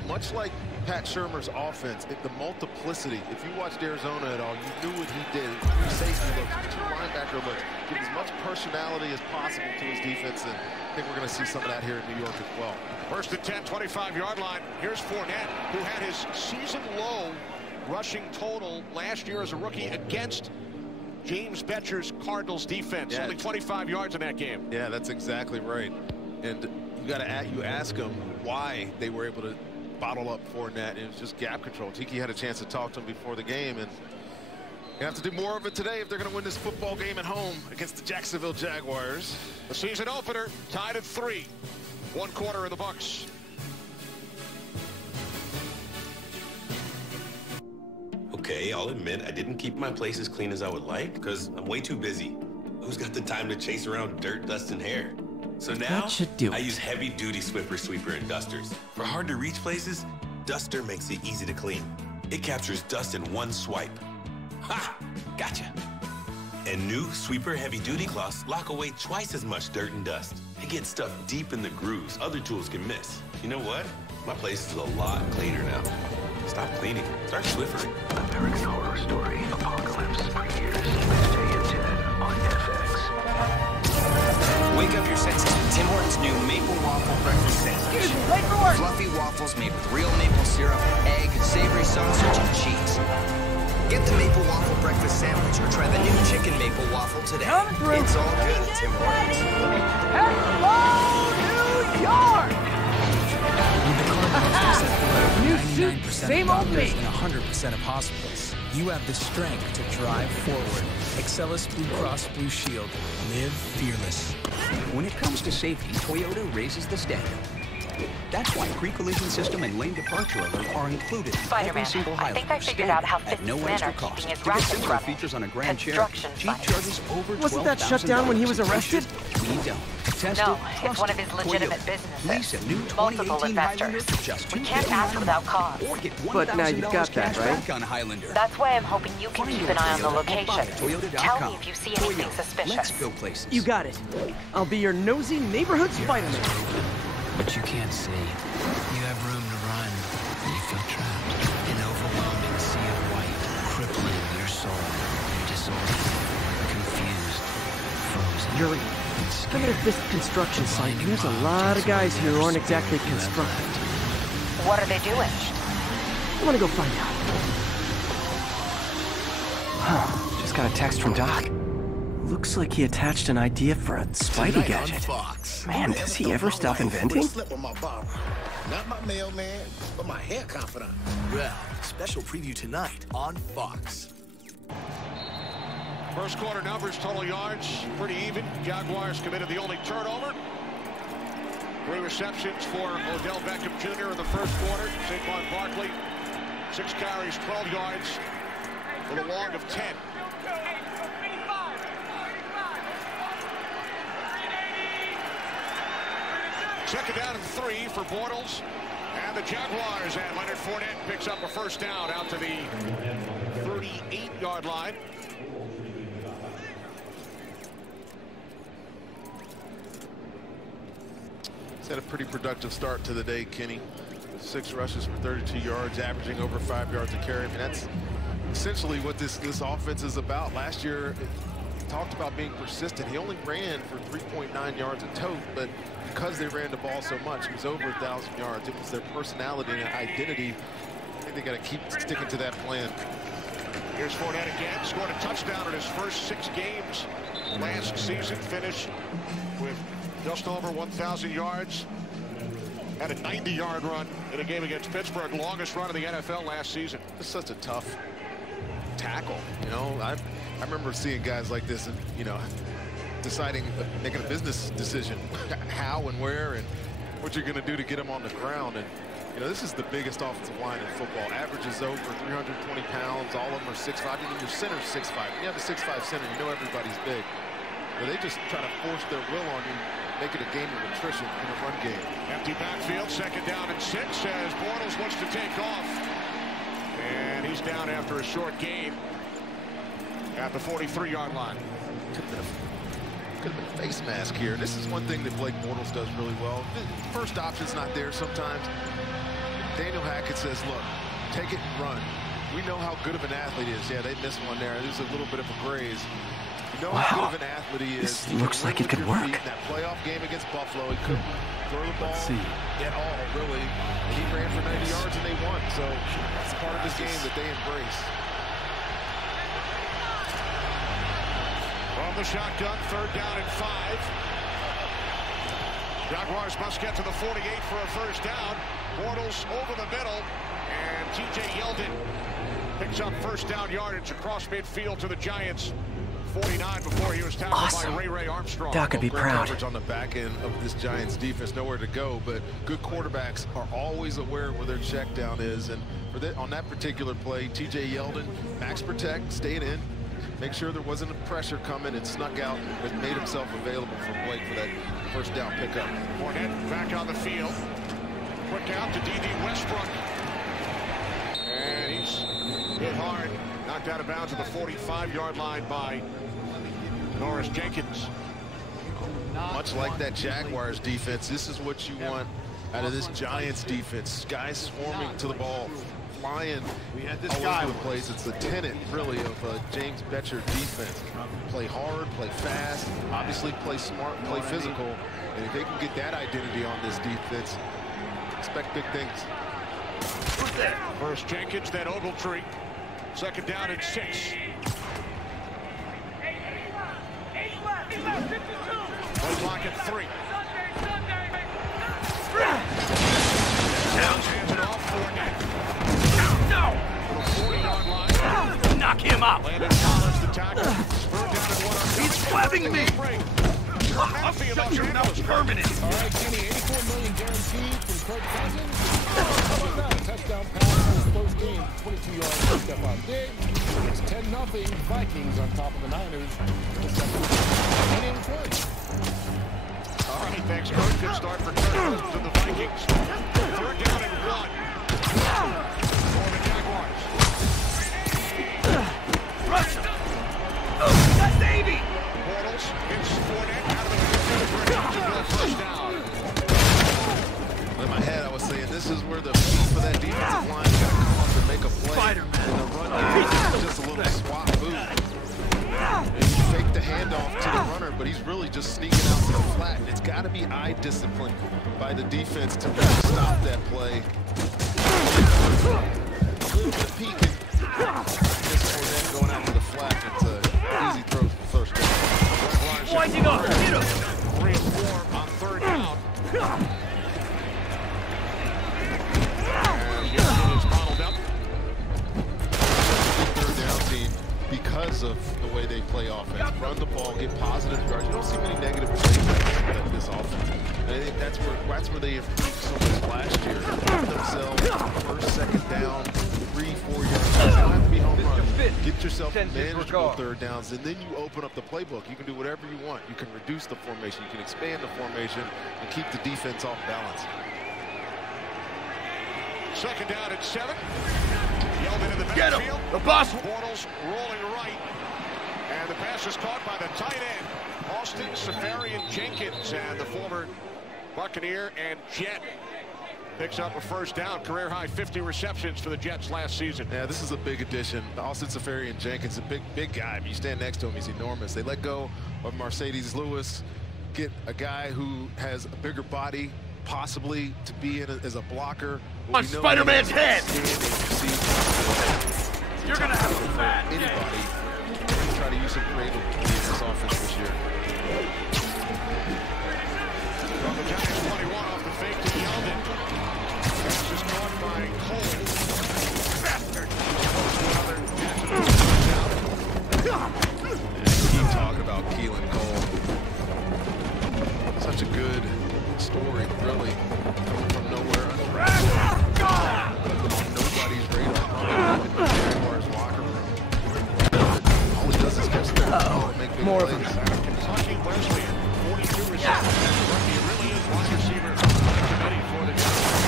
much like Pat Shurmur's offense, the multiplicity. If you watched Arizona at all, you knew what he did. 3 safety looks, 2 linebacker looks. Give as much personality as possible to his defense, and I think we're going to see some of that here in New York as well. First and 10, 25-yard line. Here's Fournette, who had his season-low rushing total last year as a rookie against James Bettcher's Cardinals defense. Yeah. Only 25 yards in that game. Yeah, that's exactly right. And you ask them why they were able to bottle up Fournette, and it was just gap control. Tiki had a chance to talk to him before the game, and you have to do more of it today if they're going to win this football game at home against the Jacksonville Jaguars. The season opener tied at 3. 1 quarter in the books. Okay, I'll admit I didn't keep my place as clean as I would like because I'm way too busy. Who's got the time to chase around dirt, dust, and hair? So now, That should do I it. use heavy-duty Swiffer sweeper and dusters. For hard-to-reach places, Duster makes it easy to clean. It captures dust in one swipe. Ha! Gotcha. And new Sweeper heavy-duty cloths lock away twice as much dirt and dust. It gets stuff deep in the grooves other tools can miss. You know what? My place is a lot cleaner now. Stop cleaning. Start Swiffering. American Horror Story Apocalypse premieres Wednesday at 10 on FX. Wake up your senses with Tim Hortons new Maple Waffle Breakfast Sandwich. Fluffy waffles made with real maple syrup, egg, savory sausage, and cheese. Get the Maple Waffle Breakfast Sandwich or try the new Chicken Maple Waffle today. It's all good at Tim Hortons. Hello, New York! New suit, same old me. In 100% of hospitals, you have the strength to drive forward. Excellus Blue Cross Blue Shield. Live fearless. When it comes to safety, Toyota raises the standard. That's why pre-collision system and lane departure alert are included in every single Highlander. I think I figured out how at no Fitz's men extra are cost. keeping his To get rackets similar running. features on a Grand Construction Cherokee, Jeep charges over Wasn't that shut down when he was arrested? We don't. Tested, No, it's trusted. one of his legitimate Toyota. businesses. Lease a new Multiple 2018 Highlander investors. for just We can't ask without cause. Or get But now you've got $1,000 that, cash right? back on Highlander. That's why I'm hoping you can keep an eye on the location. Toyota.com. Tell me if you see anything Toyota. suspicious. Let's go places. You got it. I'll be your nosy neighborhood Spider-Man. But you can't see. You have room to run. You feel trapped. An overwhelming sea of white, crippling your soul. You're disoriented, confused, frozen. Yuri, I'm at this construction site, and there's a lot of guys here who aren't exactly constructing. What are they doing? I want to go find out. Huh, just got a text from Doc. Looks like he attached an idea for a Spidey gadget. Man, does he ever stop inventing? Slip with my barber. Not my mailman, but my hair confidant. Well, special preview tonight on Fox. First quarter numbers, total yards, pretty even. Jaguars committed the only turnover. 3 receptions for Odell Beckham Jr. in the first quarter. Saquon Barkley, 6 carries, 12 yards, with a long of 10. Second down and 3 for Bortles. And the Jaguars, and Leonard Fournette picks up a first down out to the 38-yard line. He's had a pretty productive start to the day, Kenny. 6 rushes for 32 yards, averaging over 5 yards a carry. I mean, that's essentially what this offense is about. Last year, it talked about being persistent. He only ran for 3.9 yards a tote, but because they ran the ball so much, it was over 1,000 yards. It was their personality and identity. I think they got to keep sticking to that plan. Here's Fournette again, scored a touchdown in his first 6 games last season, finished with just over 1,000 yards. Had a 90-yard run in a game against Pittsburgh, longest run of the NFL last season. It's such a tough tackle, you know. I remember seeing guys like this and, you know, deciding, making a business decision, how and where and what you're going to do to get them on the ground. And, you know, this is the biggest offensive line in football. Averages over 320 pounds. All of them are 6'5". Even your center's 6'5". When you have a 6'5" center, you know everybody's big. But they just try to force their will on you, make it a game of attrition in a run game. Empty backfield, second down and 6 as Bortles wants to take off. And he's down after a short gain at the 43-yard line. Could have been a face mask here. This is one thing that Blake Bortles does really well. The first option's not there sometimes. Daniel Hackett says, look, take it and run. We know how good of an athlete he is. Yeah, they missed one there. There's a little bit of a graze. You know how good of an athlete he is. This looks like it could work. In that playoff game against Buffalo, he couldn't throw the ball at all, really. And he ran for 90 yards and they won. So that's part of this game that they embrace. From the shotgun, third down and 5. Jaguars must get to the 48 for a first down. Bortles over the middle, and T.J. Yeldon picks up first down yardage across midfield to the Giants. 49 before he was tackled by Ray Armstrong. Doc could be Great proud. coverage on the back end of this Giants defense, nowhere to go, but good quarterbacks are always aware where their check down is, and for that, on that particular play, T.J. Yeldon, max protect, stayed in, make sure there wasn't a pressure coming, and snuck out, but made himself available for Blake for that first down pickup. Fournette back on the field. Quick out to D.D. Westbrook. And he's hit hard. Knocked out of bounds at the 45-yard line by Norris Jenkins. Much like that Jaguars defense, this is what you want out of this Giants defense. Guys swarming to the ball, flying all over the place. It's the tenet, really, of James Bettcher defense. Play hard, play fast, obviously play smart, play physical. And if they can get that identity on this defense, expect big things. First Jenkins, then Ogletree. Second down and 6. Play clock at 3. Downs hands it off Fournette. No! 40-yard line. Knock him out! Landon Collins, the tackle. Spurred down at 1. He's clapping me! I'll shut your mouth permanent! All right, Kenny, $84 million guaranteed from Kirk Cousins. How about that? Touchdown pass in his first game, 22 yards for Stephon Diggs. It's 10-0 Vikings on top of the Niners. All right, thanks, Kurt. Good start for Kirk Cousins and the Vikings. Third down and 1 for the Jaguars. Russia! Oh, that's Davey! Bortles hits Fournette out of the backfield for a first down. In my head, I was saying this is where the feet for that defensive line got to come up and make a play. Spider-Man. And the run is just a little swap move. And you fake the handoff to the runner, but he's really just sneaking out to the flat. And it's got to be eye discipline by the defense to really stop that play. A little bit peeking. Just Fournette going out to the flat. It's an easy throw for first down. Winding up! Hit him! 3 and 4 on third down. And Yeldon is bottled up. Third down team because of the way they play offense. Run the ball, get positive yards. You don't see many negative plays like this offense. And I think that's where they improved so much last year. Themselves first, second down, 3-4 yards. They don't have to be home runs. Get yourself manageable third downs, and then you open up the playbook. You can do whatever you want. You can reduce the formation. You can expand the formation and keep the defense off balance. Second down at 7. Yeldon in the Get him! backfield. The boss! Bortles rolling right. And the pass is caught by the tight end, Austin Seferian-Jenkins, and the former Buccaneer and Jet picks up a first down. Career high 50 receptions for the Jets last season. Yeah, this is a big addition. Austin Seferian-Jenkins, a big guy. I mean, you stand next to him, he's enormous. They let go of Mercedes Lewis, get a guy who has a bigger body, possibly to be in as a blocker. On Spider-Man's head! You're gonna have a fat anybody try to use some creative in this offense this year. From the Giants 21 off the fake to Yeldon. Pass is caught by Cole. Bastard! Keep talking about Keelan Cole. Such a good story, really. Coming from nowhere. Nobody's radar. In the Jaguars locker room. All he does is catch the ball and make big more plays. of them. Kentucky Wesleyan, 42 receptions. He really is wide receiver committee for the Giants.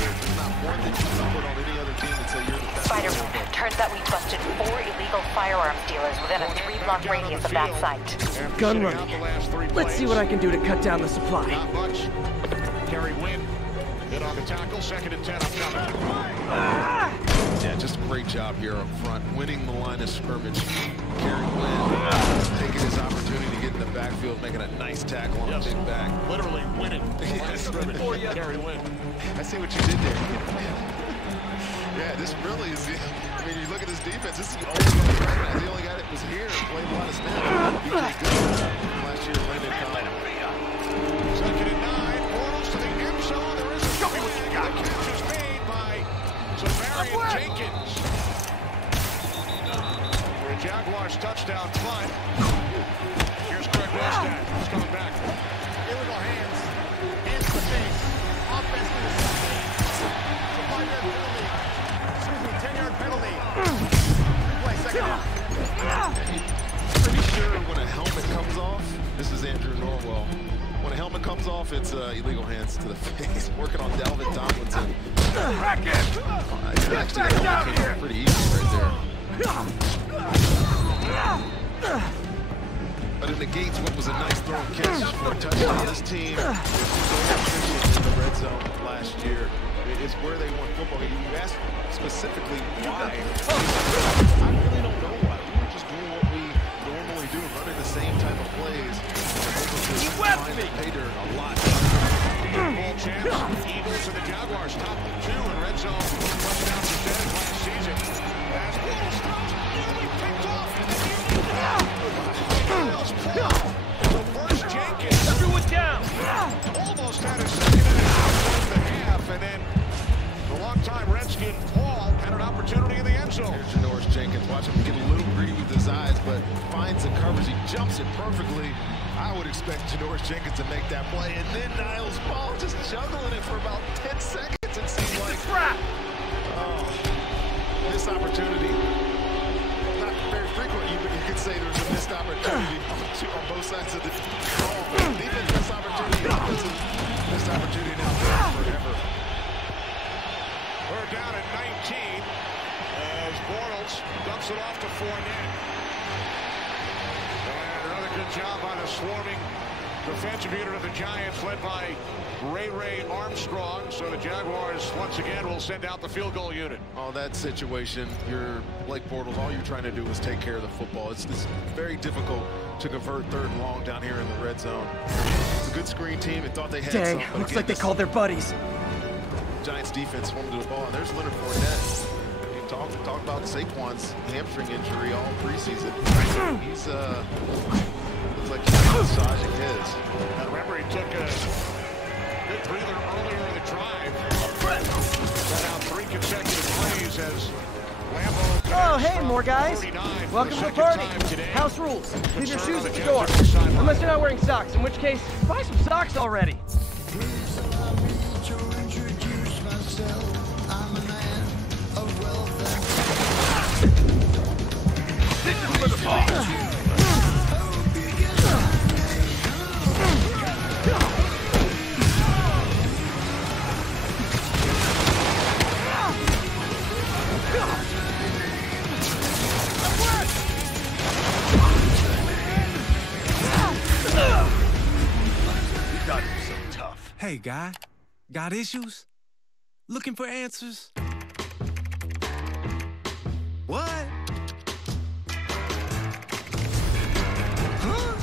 There's not one that you can put on any other team and say you're the best. Spider-Man, turns out we busted 4 illegal firearms dealers within a 3-block radius of that site. Gun running. Let's see what I can do to cut down the supply. Not much. Kerry Wynn hit on the tackle. Second and 10 upcoming. Yeah, just a great job here up front, winning the line of scrimmage. Kerry Wynn taking his opportunity to get in the backfield, making a nice tackle on a big back. Literally winning the line of scrimmage. Kerry Wynn. I see what you did there. Yeah, this really is. I mean, you look at this defense. This is the only guy that was here and played a lot of snaps. BJ Goodwin last year, Landon Collins. Second and 9. first touchdown punt. Here's Greg Westad. He's coming back. Illegal hands. Hands to the face. Offense to the side. 10-yard penalty. Replay, second down. Pretty sure when a helmet comes off, this is Andrew Norwell. When a helmet comes off, it's illegal hands to the face. Working on Dalvin Tomlinson. Actually, the helmet came pretty easy right there. But it negates what was a nice throw catch for a touchdown. This team was so efficient in the red zone last year. It's where they won football. You asked specifically why. I really don't know why. We were just doing what we normally do, running the same type of plays. He wept me. Pay dirt a lot. Ball chance. Eagles and the Jaguars top 2 in red zone. Touchdown percentage last season. As Bortles throws, nearly picked off. The first Jenkins. Everyone down. Almost had a second and a half, and then the longtime Redskin Paul had an opportunity in the end zone. Here's Janoris Jenkins. Watch him get a little greedy with his eyes, but finds the coverage. He jumps it perfectly. I would expect Janoris Jenkins to make that play, and then Niles Paul just juggling it for about 10 seconds. It seems like. Oh, missed opportunity. Not very frequent, you could say there's a missed opportunity on both sides of the ball. Defense missed opportunity, offensive missed opportunity now forever. We're down at 19 as Bortles dumps it off to Fournette. And another good job by the swarming defensive unit of the Giants, led by Ray Armstrong. So the Jaguars once again will send out the field goal unit. Oh, that situation, you're Blake Bortles, all you're trying to do is take care of the football. It's very difficult to convert 3rd and long down here in the red zone. It's a good screen team. They thought they had Dang, something. looks like they called their buddies. Giants defense swung to the ball, and there's Leonard Fournette. You talk about Saquon's hamstring injury all preseason. He's looks like he's massaging his. And remember, he took a good breather earlier in the drive. Set out 3 consecutive plays as Lambeau. Oh, hey, more guys. Welcome to the party. House rules. Leave your shoes at the door. Unless you're not wearing socks, in which case, buy some socks already. For the ball. Hey, guy. Got issues? Looking for answers? What? Huh?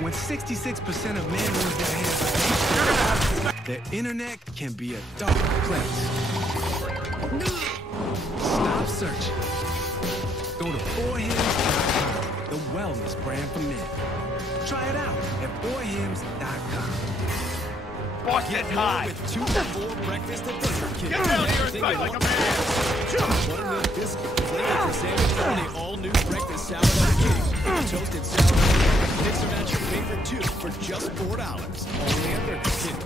When 66% of men lose their hands, their internet can be a dark place. Stop searching. Go to 4hims.com, the wellness brand for men. Try it out at 4hims.com. Boss, get high. With 2 for 4 breakfast and dinner kits. Get down here and fight like a man. Buttermilk biscuit flavored for sandwich on the all-new breakfast salad on the cake. Toasted salad. Mix and match your favorite too for just $4. Only at Burger King.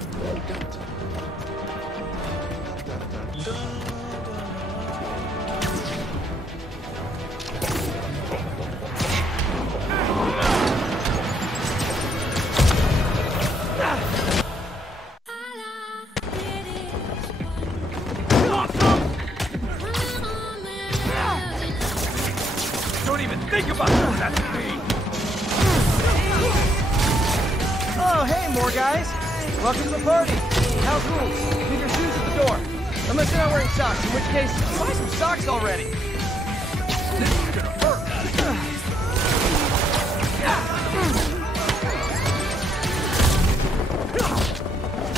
Don't even think about doing that to me. Oh, hey, more guys. Welcome to the party. House rules. Leave your shoes at the door. Unless you're not wearing socks, in which case, buy some socks already. This is gonna hurt.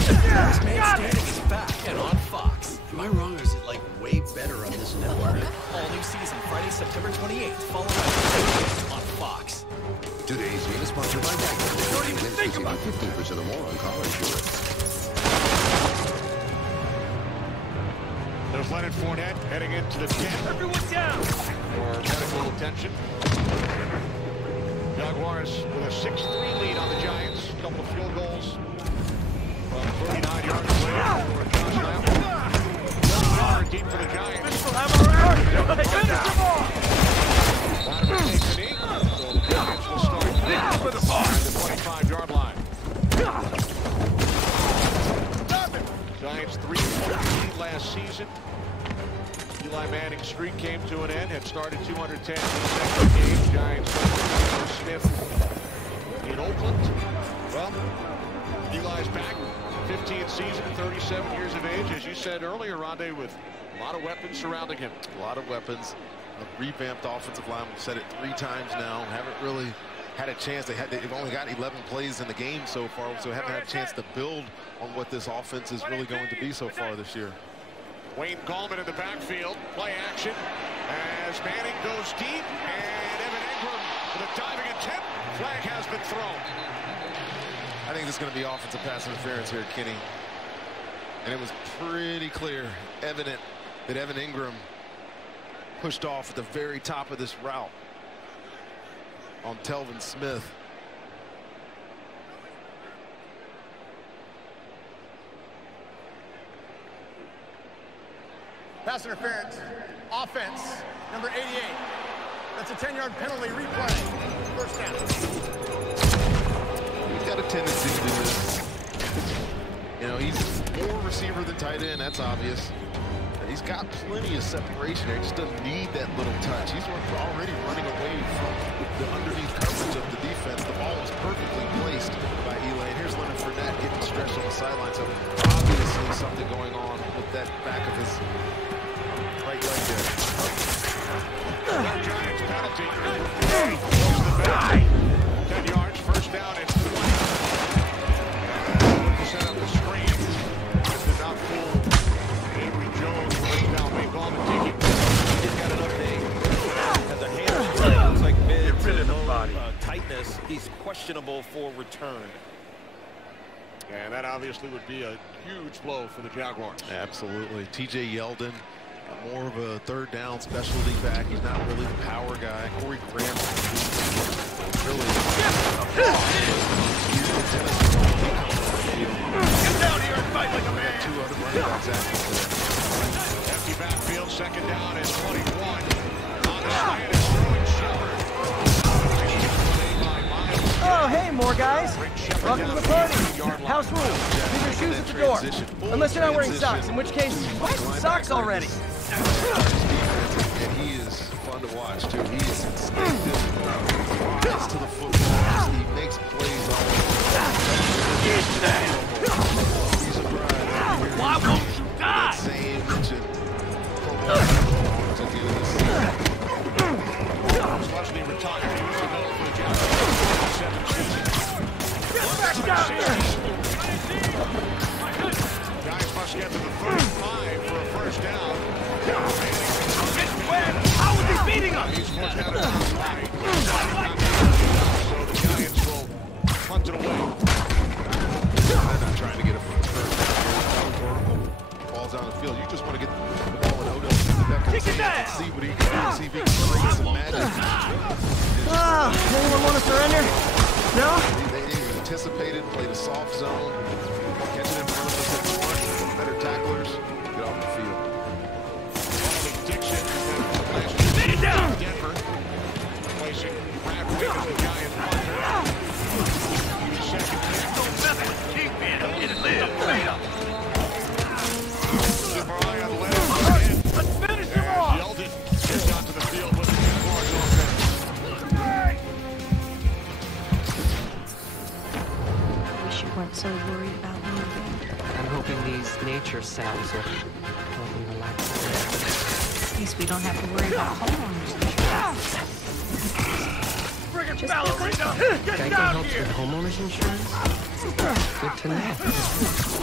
This man standing is back and on Fox. Am I wrong, or is it like way better on this network? All new season Friday, September 28th. Follow on Fox. Today's game is sponsored by Geico. Don't even think about it. 15% or more on car insurance. There's Leonard Fournette heading into the 10. Everyone down. For medical attention. Jaguars with a 6-3 lead on the Giants. A couple of field goals from 39 yards away for Josh Lamb. Deep for the Giants. Latimer takes a knee, so the Giants will start for the 25-yard line. Giants 3-point lead last season. Eli Manning's streak came to an end, had started 210 in the second game. Giants Smith in Oakland. Well, Eli's back, 15th season, 37 years of age. As you said earlier, Rondé, with a lot of weapons surrounding him. A lot of weapons. A revamped offensive line. We've said it 3 times now. Haven't really had a chance. They've only got 11 plays in the game so far, so haven't had a chance to build on what this offense is really going to be so far this year. Wayne Gallman in the backfield. Play action as Manning goes deep, and Evan Ingram with a diving attempt. Flag has been thrown. I think this is going to be offensive pass interference here, Kenny. And it was pretty clear, evident, that Evan Ingram pushed off at the very top of this route on Telvin Smith. Pass interference, offense, number 88. That's a 10-yard penalty replay. First down. He's got a tendency to do this. You know, he's more receiver than tight end, that's obvious. But he's got plenty of separation there. He just doesn't need that little touch. He's already running away from the underneath coverage of the defense. The ball was perfectly placed by Eli. And here's Leonard Fournette getting stretched on the sideline. So obviously something going on with that back of his right leg there. Giants penalty. Goes the back. 10 yards, first down and 20. To set up the screen. Just did not fool Avery Jones. Brings down Wayne Gallman taking. He's got an update. Has a hamstring. Looks like mid tightness. He's questionable for return. And that obviously would be a huge blow for the Jaguars. Absolutely. TJ Yeldon, more of a third down specialty back. He's not really the power guy. Corey Graham really Get down here and fight like a man. 2 other running backs after that. Empty backfield, second down and 21. On the slant is throwing Shepard. Oh, hey, more guys. Welcome to the party. House rules. Leave your shoes at the door. Unless you're not wearing socks, in which case, where's the socks already? And he is fun to watch, too. He is instinctive. Rise to the football. He makes plays all Why won't you die? Same mention. Slushney retired. He was the middle for the Jaguars. 7 seasons. Guys must get to the 35 for a first down. How is he beating us? He's forced out of the line. So the Giants will punt it away. They're not trying to get a first down. Balls down the field. You just want to get the ball in Odell and see what he can do. See if he can create some magic. Anyone want to surrender? No? They anticipated, played a soft zone, catching in front of us at one, better tacklers, get off the field. Dixon, Denver, placing Brad Wade as the Giant punter. Second Keep me and get it lit. Straight up. Super eye on the left. Let's finish him off. Yeldon gets out to the field with the Jaguars offense. You weren't so worried about moving. I'm hoping these nature sounds will help me relax. At least we don't have to worry about homeowners insurance. Friggin' ballerina! Get Geico down helps here! with homeowners insurance? Good to know.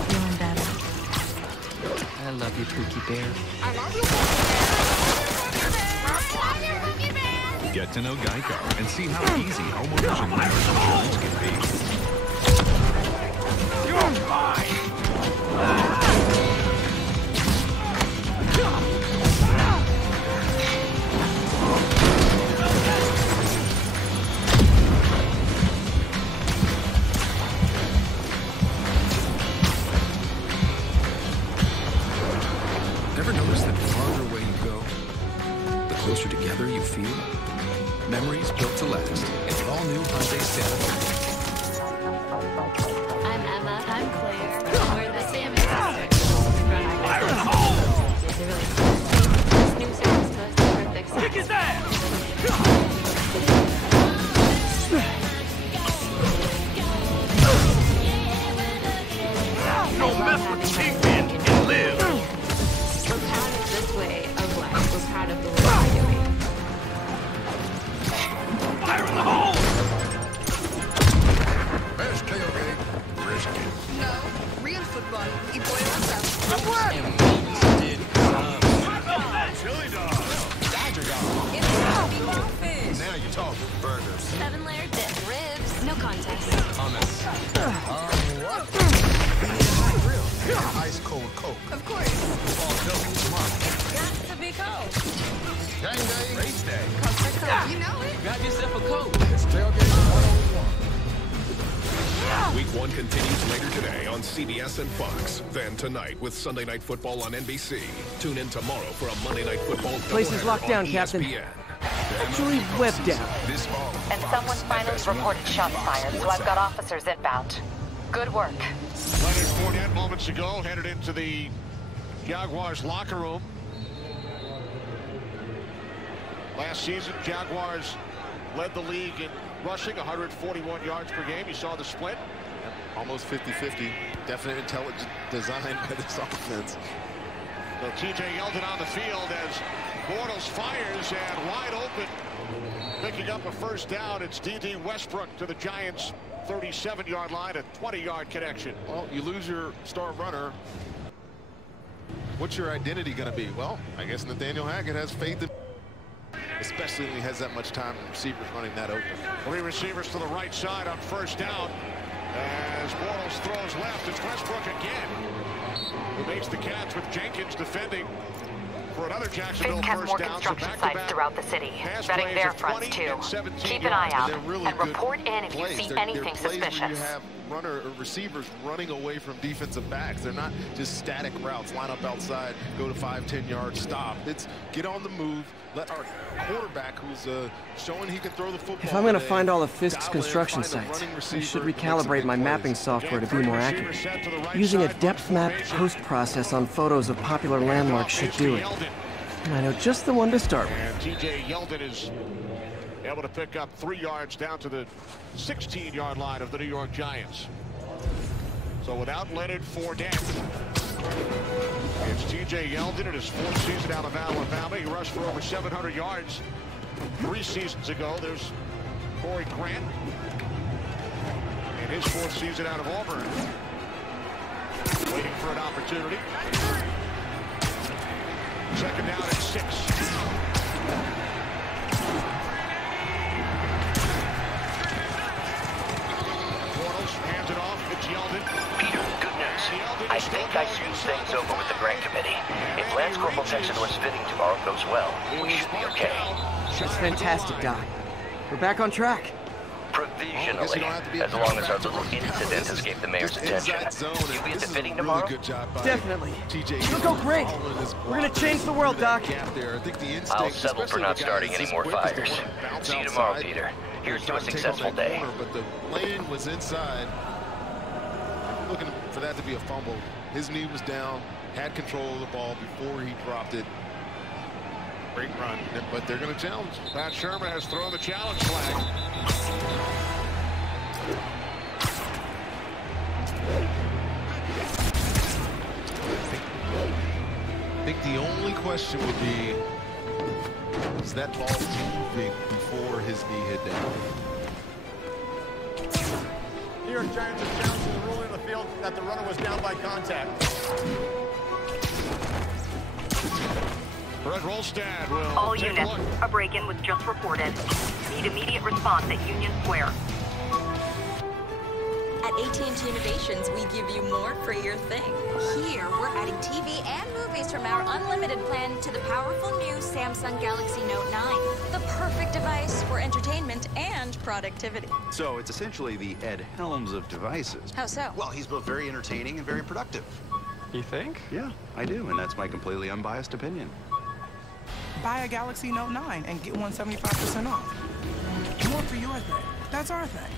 Feeling better. I love you, Pookie Bear. I love you, Get to know Geico and see how easy homeowners and renters insurance can be. You're mine! ever notice that the farther away you go, the closer together you feel? Memories built to last in the all-new Hyundai Santa Fe. I'm Emma. I'm Claire. We're the Salmon Sisters. Fire in the hole! This new service goes to perfect. Kick his ass! Don't mess with the Kingpin and live. We're proud of this way of life. We're proud of the way we're doing. Fire in the hole! Best tailgate, brisket. No, real football. Y podemos hacer. Chili dog. Dodger dog. It's happy muffins. Now you're talking. Burgers. 7-layer dip. Ribs. No contest. Hummus. What? We need a hot grill. Ice cold Coke. Of course. All double tomorrow. Got to be cold. Gang day. Race day. Coke for Coke. You know it. Grab yourself a Coke. It's tailgate 101. Week 1 continues later today on CBS and Fox. Then tonight with Sunday Night Football on NBC. Tune in tomorrow for a Monday Night Football Place is locked down, Captain. Actually, webbed down. This fall. And someone finally reported shots fired, so I've got officers inbound. Good work. Leonard Fournette moments ago headed into the Jaguars locker room. Last season, Jaguars led the league in rushing, 141 yards per game. You saw the split. Almost 50-50. Definite intelligent design by this offense. So T.J. Yeldon on the field as Bortles fires and wide open. Picking up a first down, it's D.D. Westbrook to the Giants' 37-yard line, a 20-yard connection. Well, you lose your star runner. What's your identity going to be? Well, I guess Nathaniel Hackett has faith in, especially when he has that much time and receivers running that open. 3 receivers to the right side on first down. As Bortles throws left, it's Westbrook again, who makes the catch with Jenkins defending for another Jacksonville Fisk has first more down. construction sites throughout the city, vetting their fronts too. Keep an eye out and report in if you see anything suspicious. Where you have runner or receivers running away from defensive backs. They're not just static routes, line up outside, go to 5-10 yards, stop. It's get on the move. Let our quarterback, who's showing he can throw the football. If I'm going to find all of Fisk's construction sites, I should recalibrate my mapping software to be more accurate. Using a depth map post-process on photos of popular landmarks should do it. And I know just the one to start with. And T.J. Yeldon is able to pick up 3 yards down to the 16-yard line of the New York Giants. So without Leonard Fournette, it's T.J. Yeldon in his 4th season out of Alabama. He rushed for over 700 yards 3 seasons ago. There's Corey Grant in his 4th season out of Auburn. Waiting for an opportunity. Second down at 6. Bortles hands it off. It's Yeldon. Peter, good news. I think I smoothed things over with the grant committee. If Lance Corporal Texidor's fitting tomorrow goes well, we should be okay. That's fantastic, Doc. We're back on track. Provisionally, as long as our little incident escaped the mayor's attention. You be at the fitting tomorrow? Definitely. It'll go great. We're gonna change the world, Doc. I'll settle for not starting any more fires. See you tomorrow, Peter. Here's to a successful day. But the lane was inside. Looking for that to be a fumble. His knee was down, had control of the ball before he dropped it. Great run, but they're going to challenge. Pat Shermer has thrown the challenge flag. I think the only question would be, is that ball moving before his knee hit down? New York Giants are challenging the ruling on the field that the runner was down by contact. Brett Rolstad will All take units, a look. a break-in was just reported. Need immediate response at Union Square. At AT&T Innovations, we give you more for your thing. Here, we're adding TV and movies from our unlimited plan to the powerful new Samsung Galaxy Note 9. The perfect device for entertainment and productivity. So it's essentially the Ed Helms of devices. How so? Well, he's both very entertaining and very productive. You think? Yeah, I do, and that's my completely unbiased opinion. Buy a Galaxy Note 9 and get 175% off. More for your thing. That's our thing.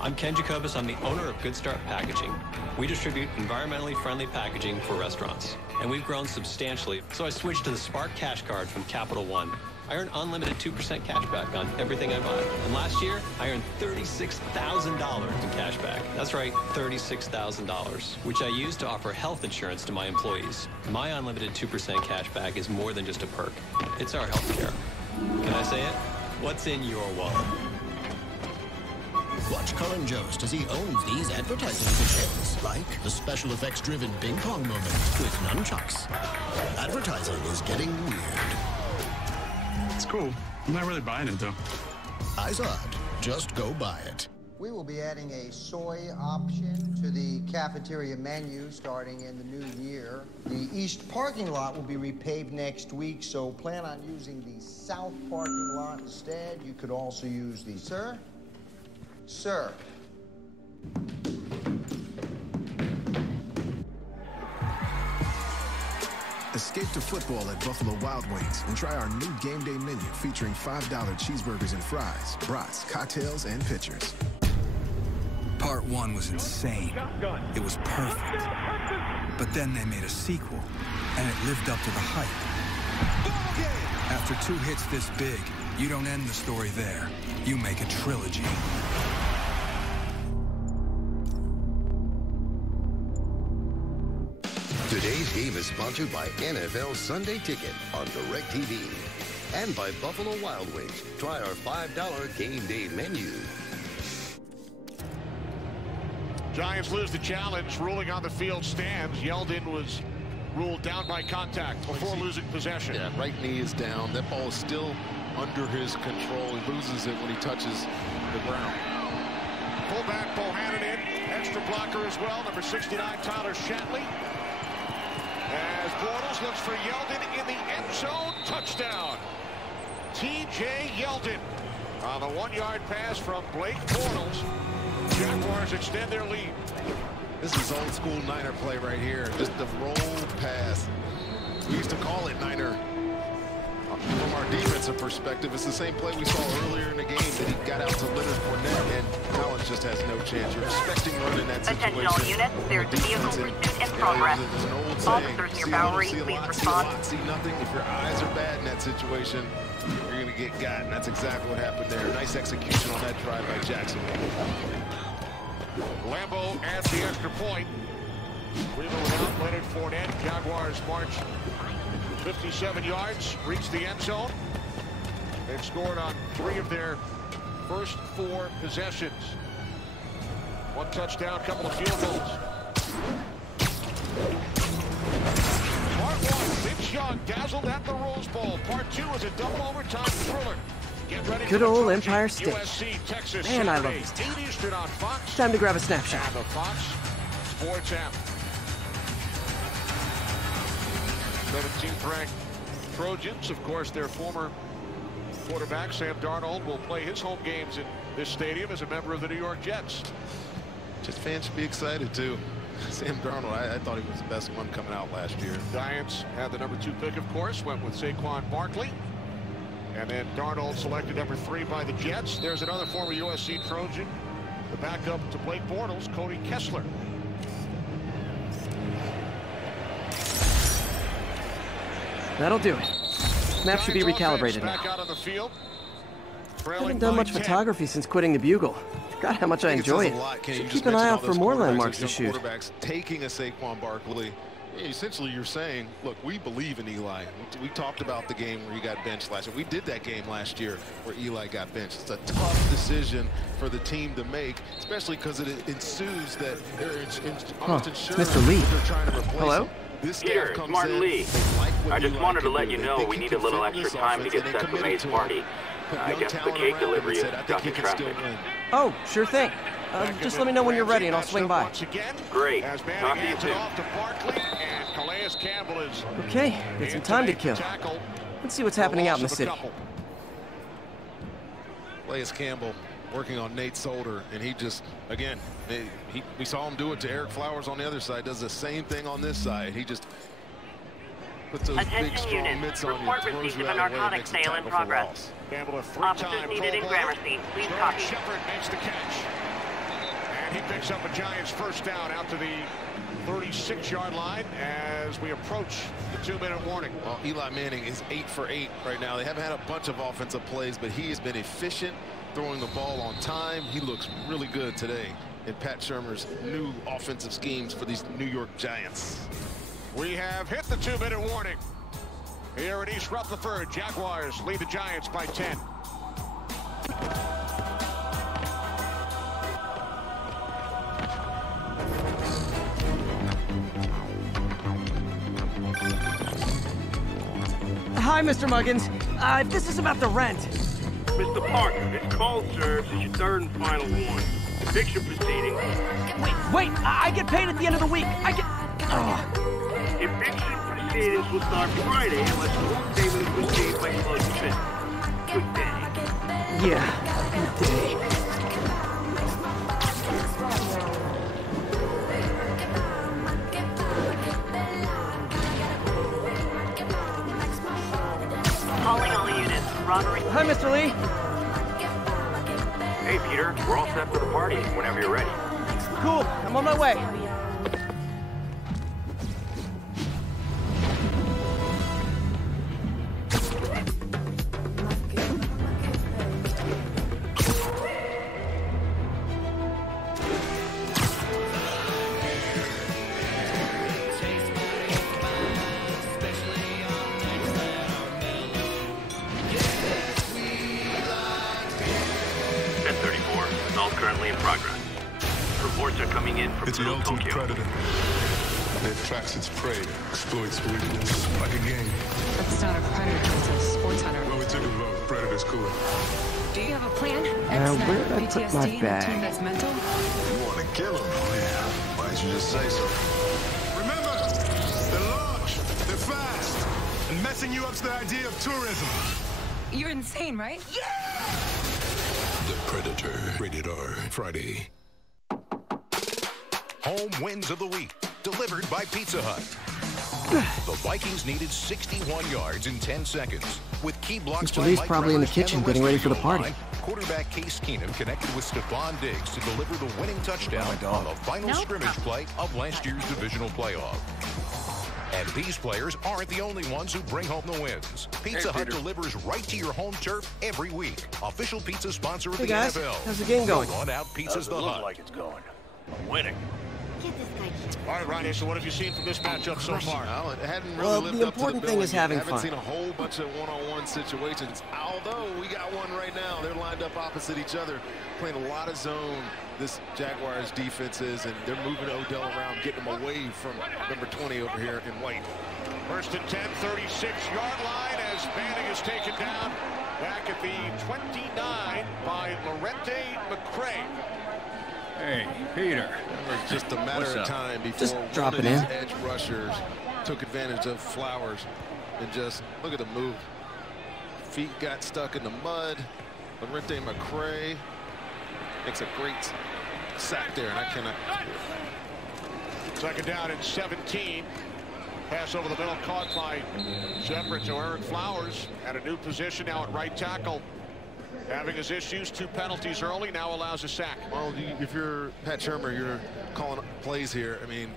I'm Ken Jacobus. I'm the owner of Good Start Packaging. We distribute environmentally friendly packaging for restaurants. And we've grown substantially, so I switched to the Spark Cash Card from Capital One. I earn unlimited 2% cash back on everything I buy. And last year, I earned $36,000 in cash back. That's right, $36,000, which I used to offer health insurance to my employees. My unlimited 2% cash back is more than just a perk. It's our health care. Can I say it? What's in your wallet? Watch Colin Jost as he owns these advertising cliches, like the special effects-driven ping pong moment with nunchucks. Advertising is getting weird. It's cool. I'm not really buying it, though. Izod, just go buy it. We will be adding a soy option to the cafeteria menu starting in the new year. The east parking lot will be repaved next week, so plan on using the south parking lot instead. You could also use the... Sir? Sir. Escape to football at Buffalo Wild Wings and try our new game day menu featuring $5 cheeseburgers and fries, brats, cocktails, and pitchers. Part 1 was insane. It was perfect. But then they made a sequel, and it lived up to the hype. After 2 hits this big, you don't end the story there. You make a trilogy. Today's game is sponsored by NFL Sunday Ticket on DirecTV and by Buffalo Wild Wings. Try our $5 game day menu. Giants lose the challenge. Ruling on the field stands. Yeldon was ruled down by contact before losing possession. Yeah, right knee is down. That ball is still under his control. He loses it when he touches the ground. Fullback Bohannon in. Extra blocker as well. Number 69, Tyler Shatley. As Bortles looks for Yeldon in the end zone. Touchdown. T.J. Yeldon on the 1-yard pass from Blake Bortles. Jaguars extend their lead. This is old school Niner play right here. Just the roll pass. We used to call it Niner. From our defensive perspective, it's the same play we saw earlier in the game that he got out to Leonard Fournette, and Collins just has no chance. You're expecting run in that situation. Attention all units, there's a vehicle pursuit in progress. Officers near Bowery, please respond. See nothing. If your eyes are bad in that situation, you're going to get got, and that's exactly what happened there. Nice execution on that drive by Jacksonville. Lambeau adds the extra point. Cleveland without Leonard Fournette. Jaguars march 57 yards, reach the end zone. They've scored on 3 of their first 4 possessions. 1 touchdown, couple of field goals. Part 1, Vince Young dazzled at the Rose Bowl. Part 2 is a double overtime thriller. Get ready. Good old Empire State. USC, Texas, Man, I love Saturday, this town. 8 Eastern on Fox. Time to grab a snapshot. And the Fox Sports app. 17th ranked Trojans, of course, their former quarterback Sam Darnold will play his home games in this stadium as a member of the New York Jets. Just fans should be excited too. Sam Darnold, I thought he was the best one coming out last year. Giants had the number 2 pick, of course, went with Saquon Barkley. And then Darnold selected number 3 by the Jets. There's another former USC Trojan, the backup to Blake Bortles, Cody Kessler. That'll do it. Map should be recalibrated now. Back out on the field. Haven't done much photography since quitting the Bugle. Forgot how much I enjoy it. Should keep an eye out for more landmarks to shoot. Taking a Saquon Barkley. Essentially, you're saying, look, we believe in Eli. We talked about the game where he got benched last year. We did that game last year where Eli got benched. It's a tough decision for the team to make, especially because it ensues that they're almost ensuring Mr. Lee. they're trying to replace Hello? him. This Peter, it's Martin Lee. I just wanted to let you know we need a little extra time to get set for May's party. I guess the cake delivery is stuck in traffic. Oh, sure thing. Just let me know when you're ready and I'll swing by. Great. Talk to you soon. Okay, got some time to kill. Let's see what's happening out in the city. Calais Campbell working on Nate Solder, and he just, again, we saw him do it to Eric Flowers on the other side, does the same thing on this side. He just puts those big, strong mitts on you, throws you out of the way, makes a tackle for loss. Officers needed in Gramercy. Please copy. Shepard makes the catch. And he picks up a Giants first down out to the 36-yard line as we approach the 2-minute warning. Well, Eli Manning is 8 for 8 right now. They haven't had a bunch of offensive plays, but he has been efficient throwing the ball on time. He looks really good today in Pat Shurmur's new offensive schemes for these New York Giants. We have hit the 2-minute warning. Here in East Rutherford, Jaguars lead the Giants by 10. Hi, Mr. Muggins. This is about the rent. Mr. Parker, this call serves as your third and final warning. Eviction proceedings. Wait, I get paid at the end of the week. Eviction proceedings will start Friday unless the work payment is received by close of business. Good day. Yeah, good day. Calling all units. Robbery. Hi, Mr. Lee. Hey, Peter. We're all set for the party whenever you're ready. Cool. I'm on my way. It's the ultimate predator. It tracks its prey, exploits weakness, like a game. That's not a predator, it's a sports hunter. Well, we took a vote. Predator's cooler. Do you have a plan? Where did I put my bag? A team that's mental? You want to kill him? Oh, yeah. Why don't you just say so? Remember, they're large, they're fast, and messing you up's the idea of tourism. You're insane, right? Yeah! The Predator. Rated R. Friday. Home wins of the week, delivered by Pizza Hut. The Vikings needed 61 yards in 10 seconds. With key blocks Mr. Lee's probably in the kitchen getting ready for the party. Quarterback Case Keenum connected with Stephon Diggs to deliver the winning touchdown on the final scrimmage play of last year's divisional playoff. And these players aren't the only ones who bring home the wins. Pizza Hut delivers right to your home turf every week. Official pizza sponsor of the guys, NFL. how's the game going? Run out Pizza's the Hut. Like it's going. I'm winning. All right, Ronnie, so what have you seen from this matchup so far? Well, it hadn't really lived the up to important the thing billing. is having haven't fun. seen a whole bunch of one-on-one situations, although we got one right now. They're lined up opposite each other, playing a lot of zone, this Jaguars defense is, and they're moving Odell around, getting him away from number 20 over here in white. First and 10, 36-yard line as Manning is taken down back at the 29 by Lorente McCray. Hey, Peter. It was just a matter of time before just one of these edge rushers took advantage of Flowers and just look at the move. Feet got stuck in the mud. Lorente McCray makes a great sack there, and I cannot. Second down and 17. Pass over the middle caught by Shepard to Eric Flowers at a new position now at right tackle. Having his issues, 2 penalties early, now allows a sack. Well, if you're Pat Shurmur, you're calling plays here. I mean,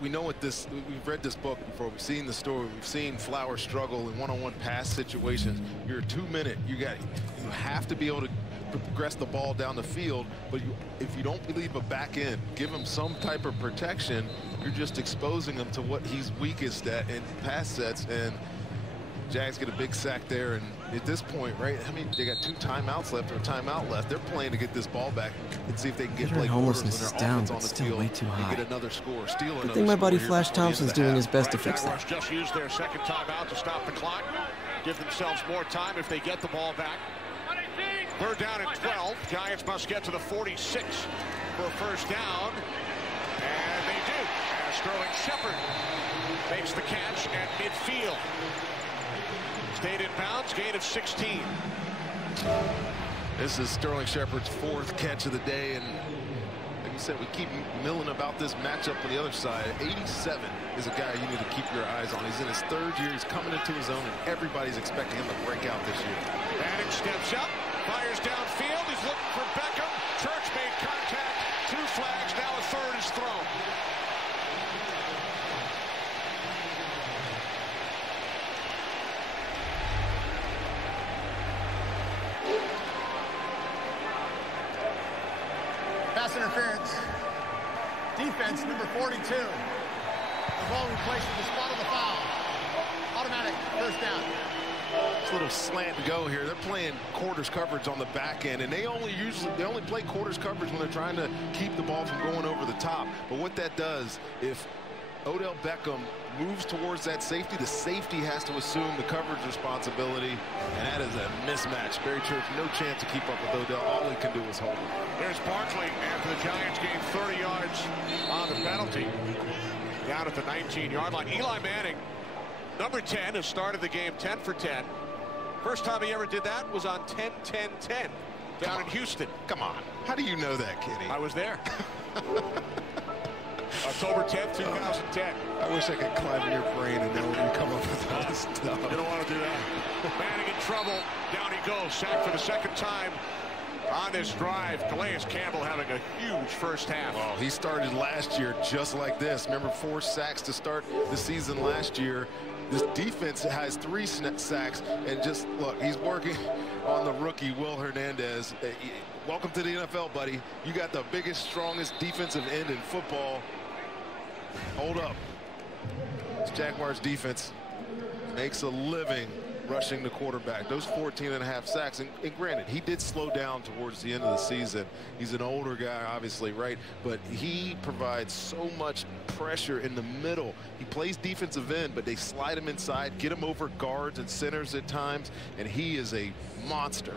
we know what this, we've read this book before, we've seen the story, we've seen Flowers struggle in one-on-one pass situations. You're 2-minute, you have to be able to progress the ball down the field, but if you don't believe a back end, give him some type of protection, you're just exposing him to what he's weakest at in pass sets, and Jags get a big sack there, and at this point, right, I mean, they got 2 timeouts left or a timeout left. They're playing to get this ball back and see if they can get Blake homelessness Bortles is and down, their but offense on the still field way too high. and get another score, steal another Good thing my buddy score Flash here before the end Thompson's of the doing half. his best to fix Jaguars that. just used their second timeout to stop the clock, give themselves more time if they get the ball back. Third down and 12. Giants must get to the 46 for a first down, and they do. As Sterling Shepard makes the catch at midfield. Stayed in bounds, gain of 16. This is Sterling Shepard's 4th catch of the day, and like you said, we keep milling about this matchup on the other side. 87 is a guy you need to keep your eyes on. He's in his 3rd year. He's coming into his own, and everybody's expecting him to break out this year. Manning steps up, fires downfield. He's looking for Beckham. Church made contact. 2 flags. Now a 3rd is thrown. Pass interference. Defense, number 42. The ball replaced at the spot of the foul. Automatic, first down. It's a little slant go here. They're playing quarters coverage on the back end, and they only play quarters coverage when they're trying to keep the ball from going over the top. But what that does, if Odell Beckham moves towards that safety, the safety has to assume the coverage responsibility, and that is a mismatch. Barry Church, no chance to keep up with Odell. All he can do is hold him. There's Barkley after the Giants gained 30 yards on the penalty. Down at the 19-yard line. Eli Manning, number 10, has started the game 10 for 10. First time he ever did that was on 10-10-10 down in Houston. Come on. How do you know that, Kenny? I was there. October 10th, 2010. I wish I could climb in your brain and know when you come up with all this stuff. You don't want to do that. Manning in trouble. Down he goes. Sacked for the 2nd time on this drive. Calais Campbell having a huge first half. Well, he started last year just like this. Remember, 4 sacks to start the season last year. This defense has 3 sacks, and just look, he's working on the rookie Will Hernandez. Welcome to the NFL, buddy. You got the biggest, strongest defensive end in football. Hold up. This Jaguars defense makes a living rushing the quarterback. Those 14.5 sacks, and granted, he did slow down towards the end of the season. He's an older guy, obviously, right? But he provides so much pressure in the middle. He plays defensive end, but they slide him inside, get him over guards and centers at times, and he is a monster.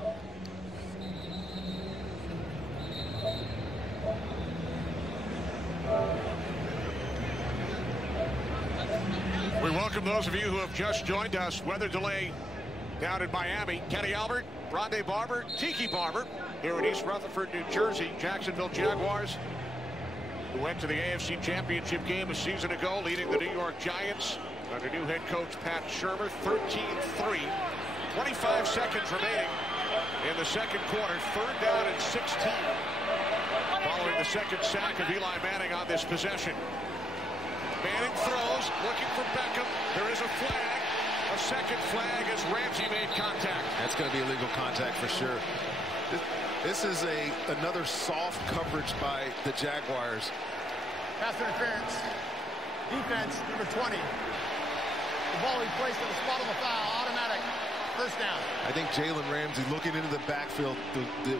We welcome those of you who have just joined us. Weather delay down in Miami. Kenny Albert, Rondé Barber, Tiki Barber here in East Rutherford, New Jersey. Jacksonville Jaguars, who went to the AFC Championship game a season ago, leading the New York Giants under new head coach Pat Shurmur. 13-3. 25 seconds remaining in the 2nd quarter. 3rd down and 16. Following the 2nd sack of Eli Manning on this possession. Manning throws, looking for Beckham. There is a flag. A 2nd flag as Ramsey made contact. That's going to be illegal contact for sure. This is another soft coverage by the Jaguars. Pass interference. Defense, number 20. The ball replaced at the spot of the foul. Automatic. First down. I think Jalen Ramsey, looking into the backfield,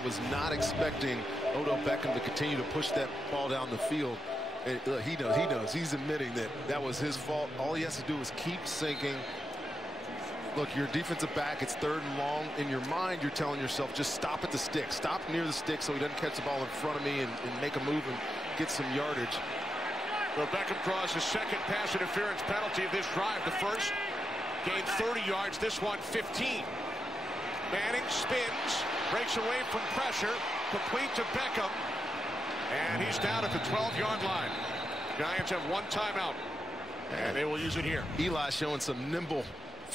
was not expecting Odell Beckham to continue to push that ball down the field. And look, he knows. He's admitting that was his fault. All he has to do is keep sinking. Look, you're a defensive back. It's 3rd and long. In your mind, you're telling yourself, just stop at the stick. Stop near the stick so he doesn't catch the ball in front of me and make a move and get some yardage. Well, Beckham draws his 2nd pass interference penalty of this drive. The first gained 30 yards. This one, 15. Manning spins, breaks away from pressure, complete to Beckham. And he's down at the 12-yard line. Giants have 1 timeout, and they will use it here. Eli showing some nimble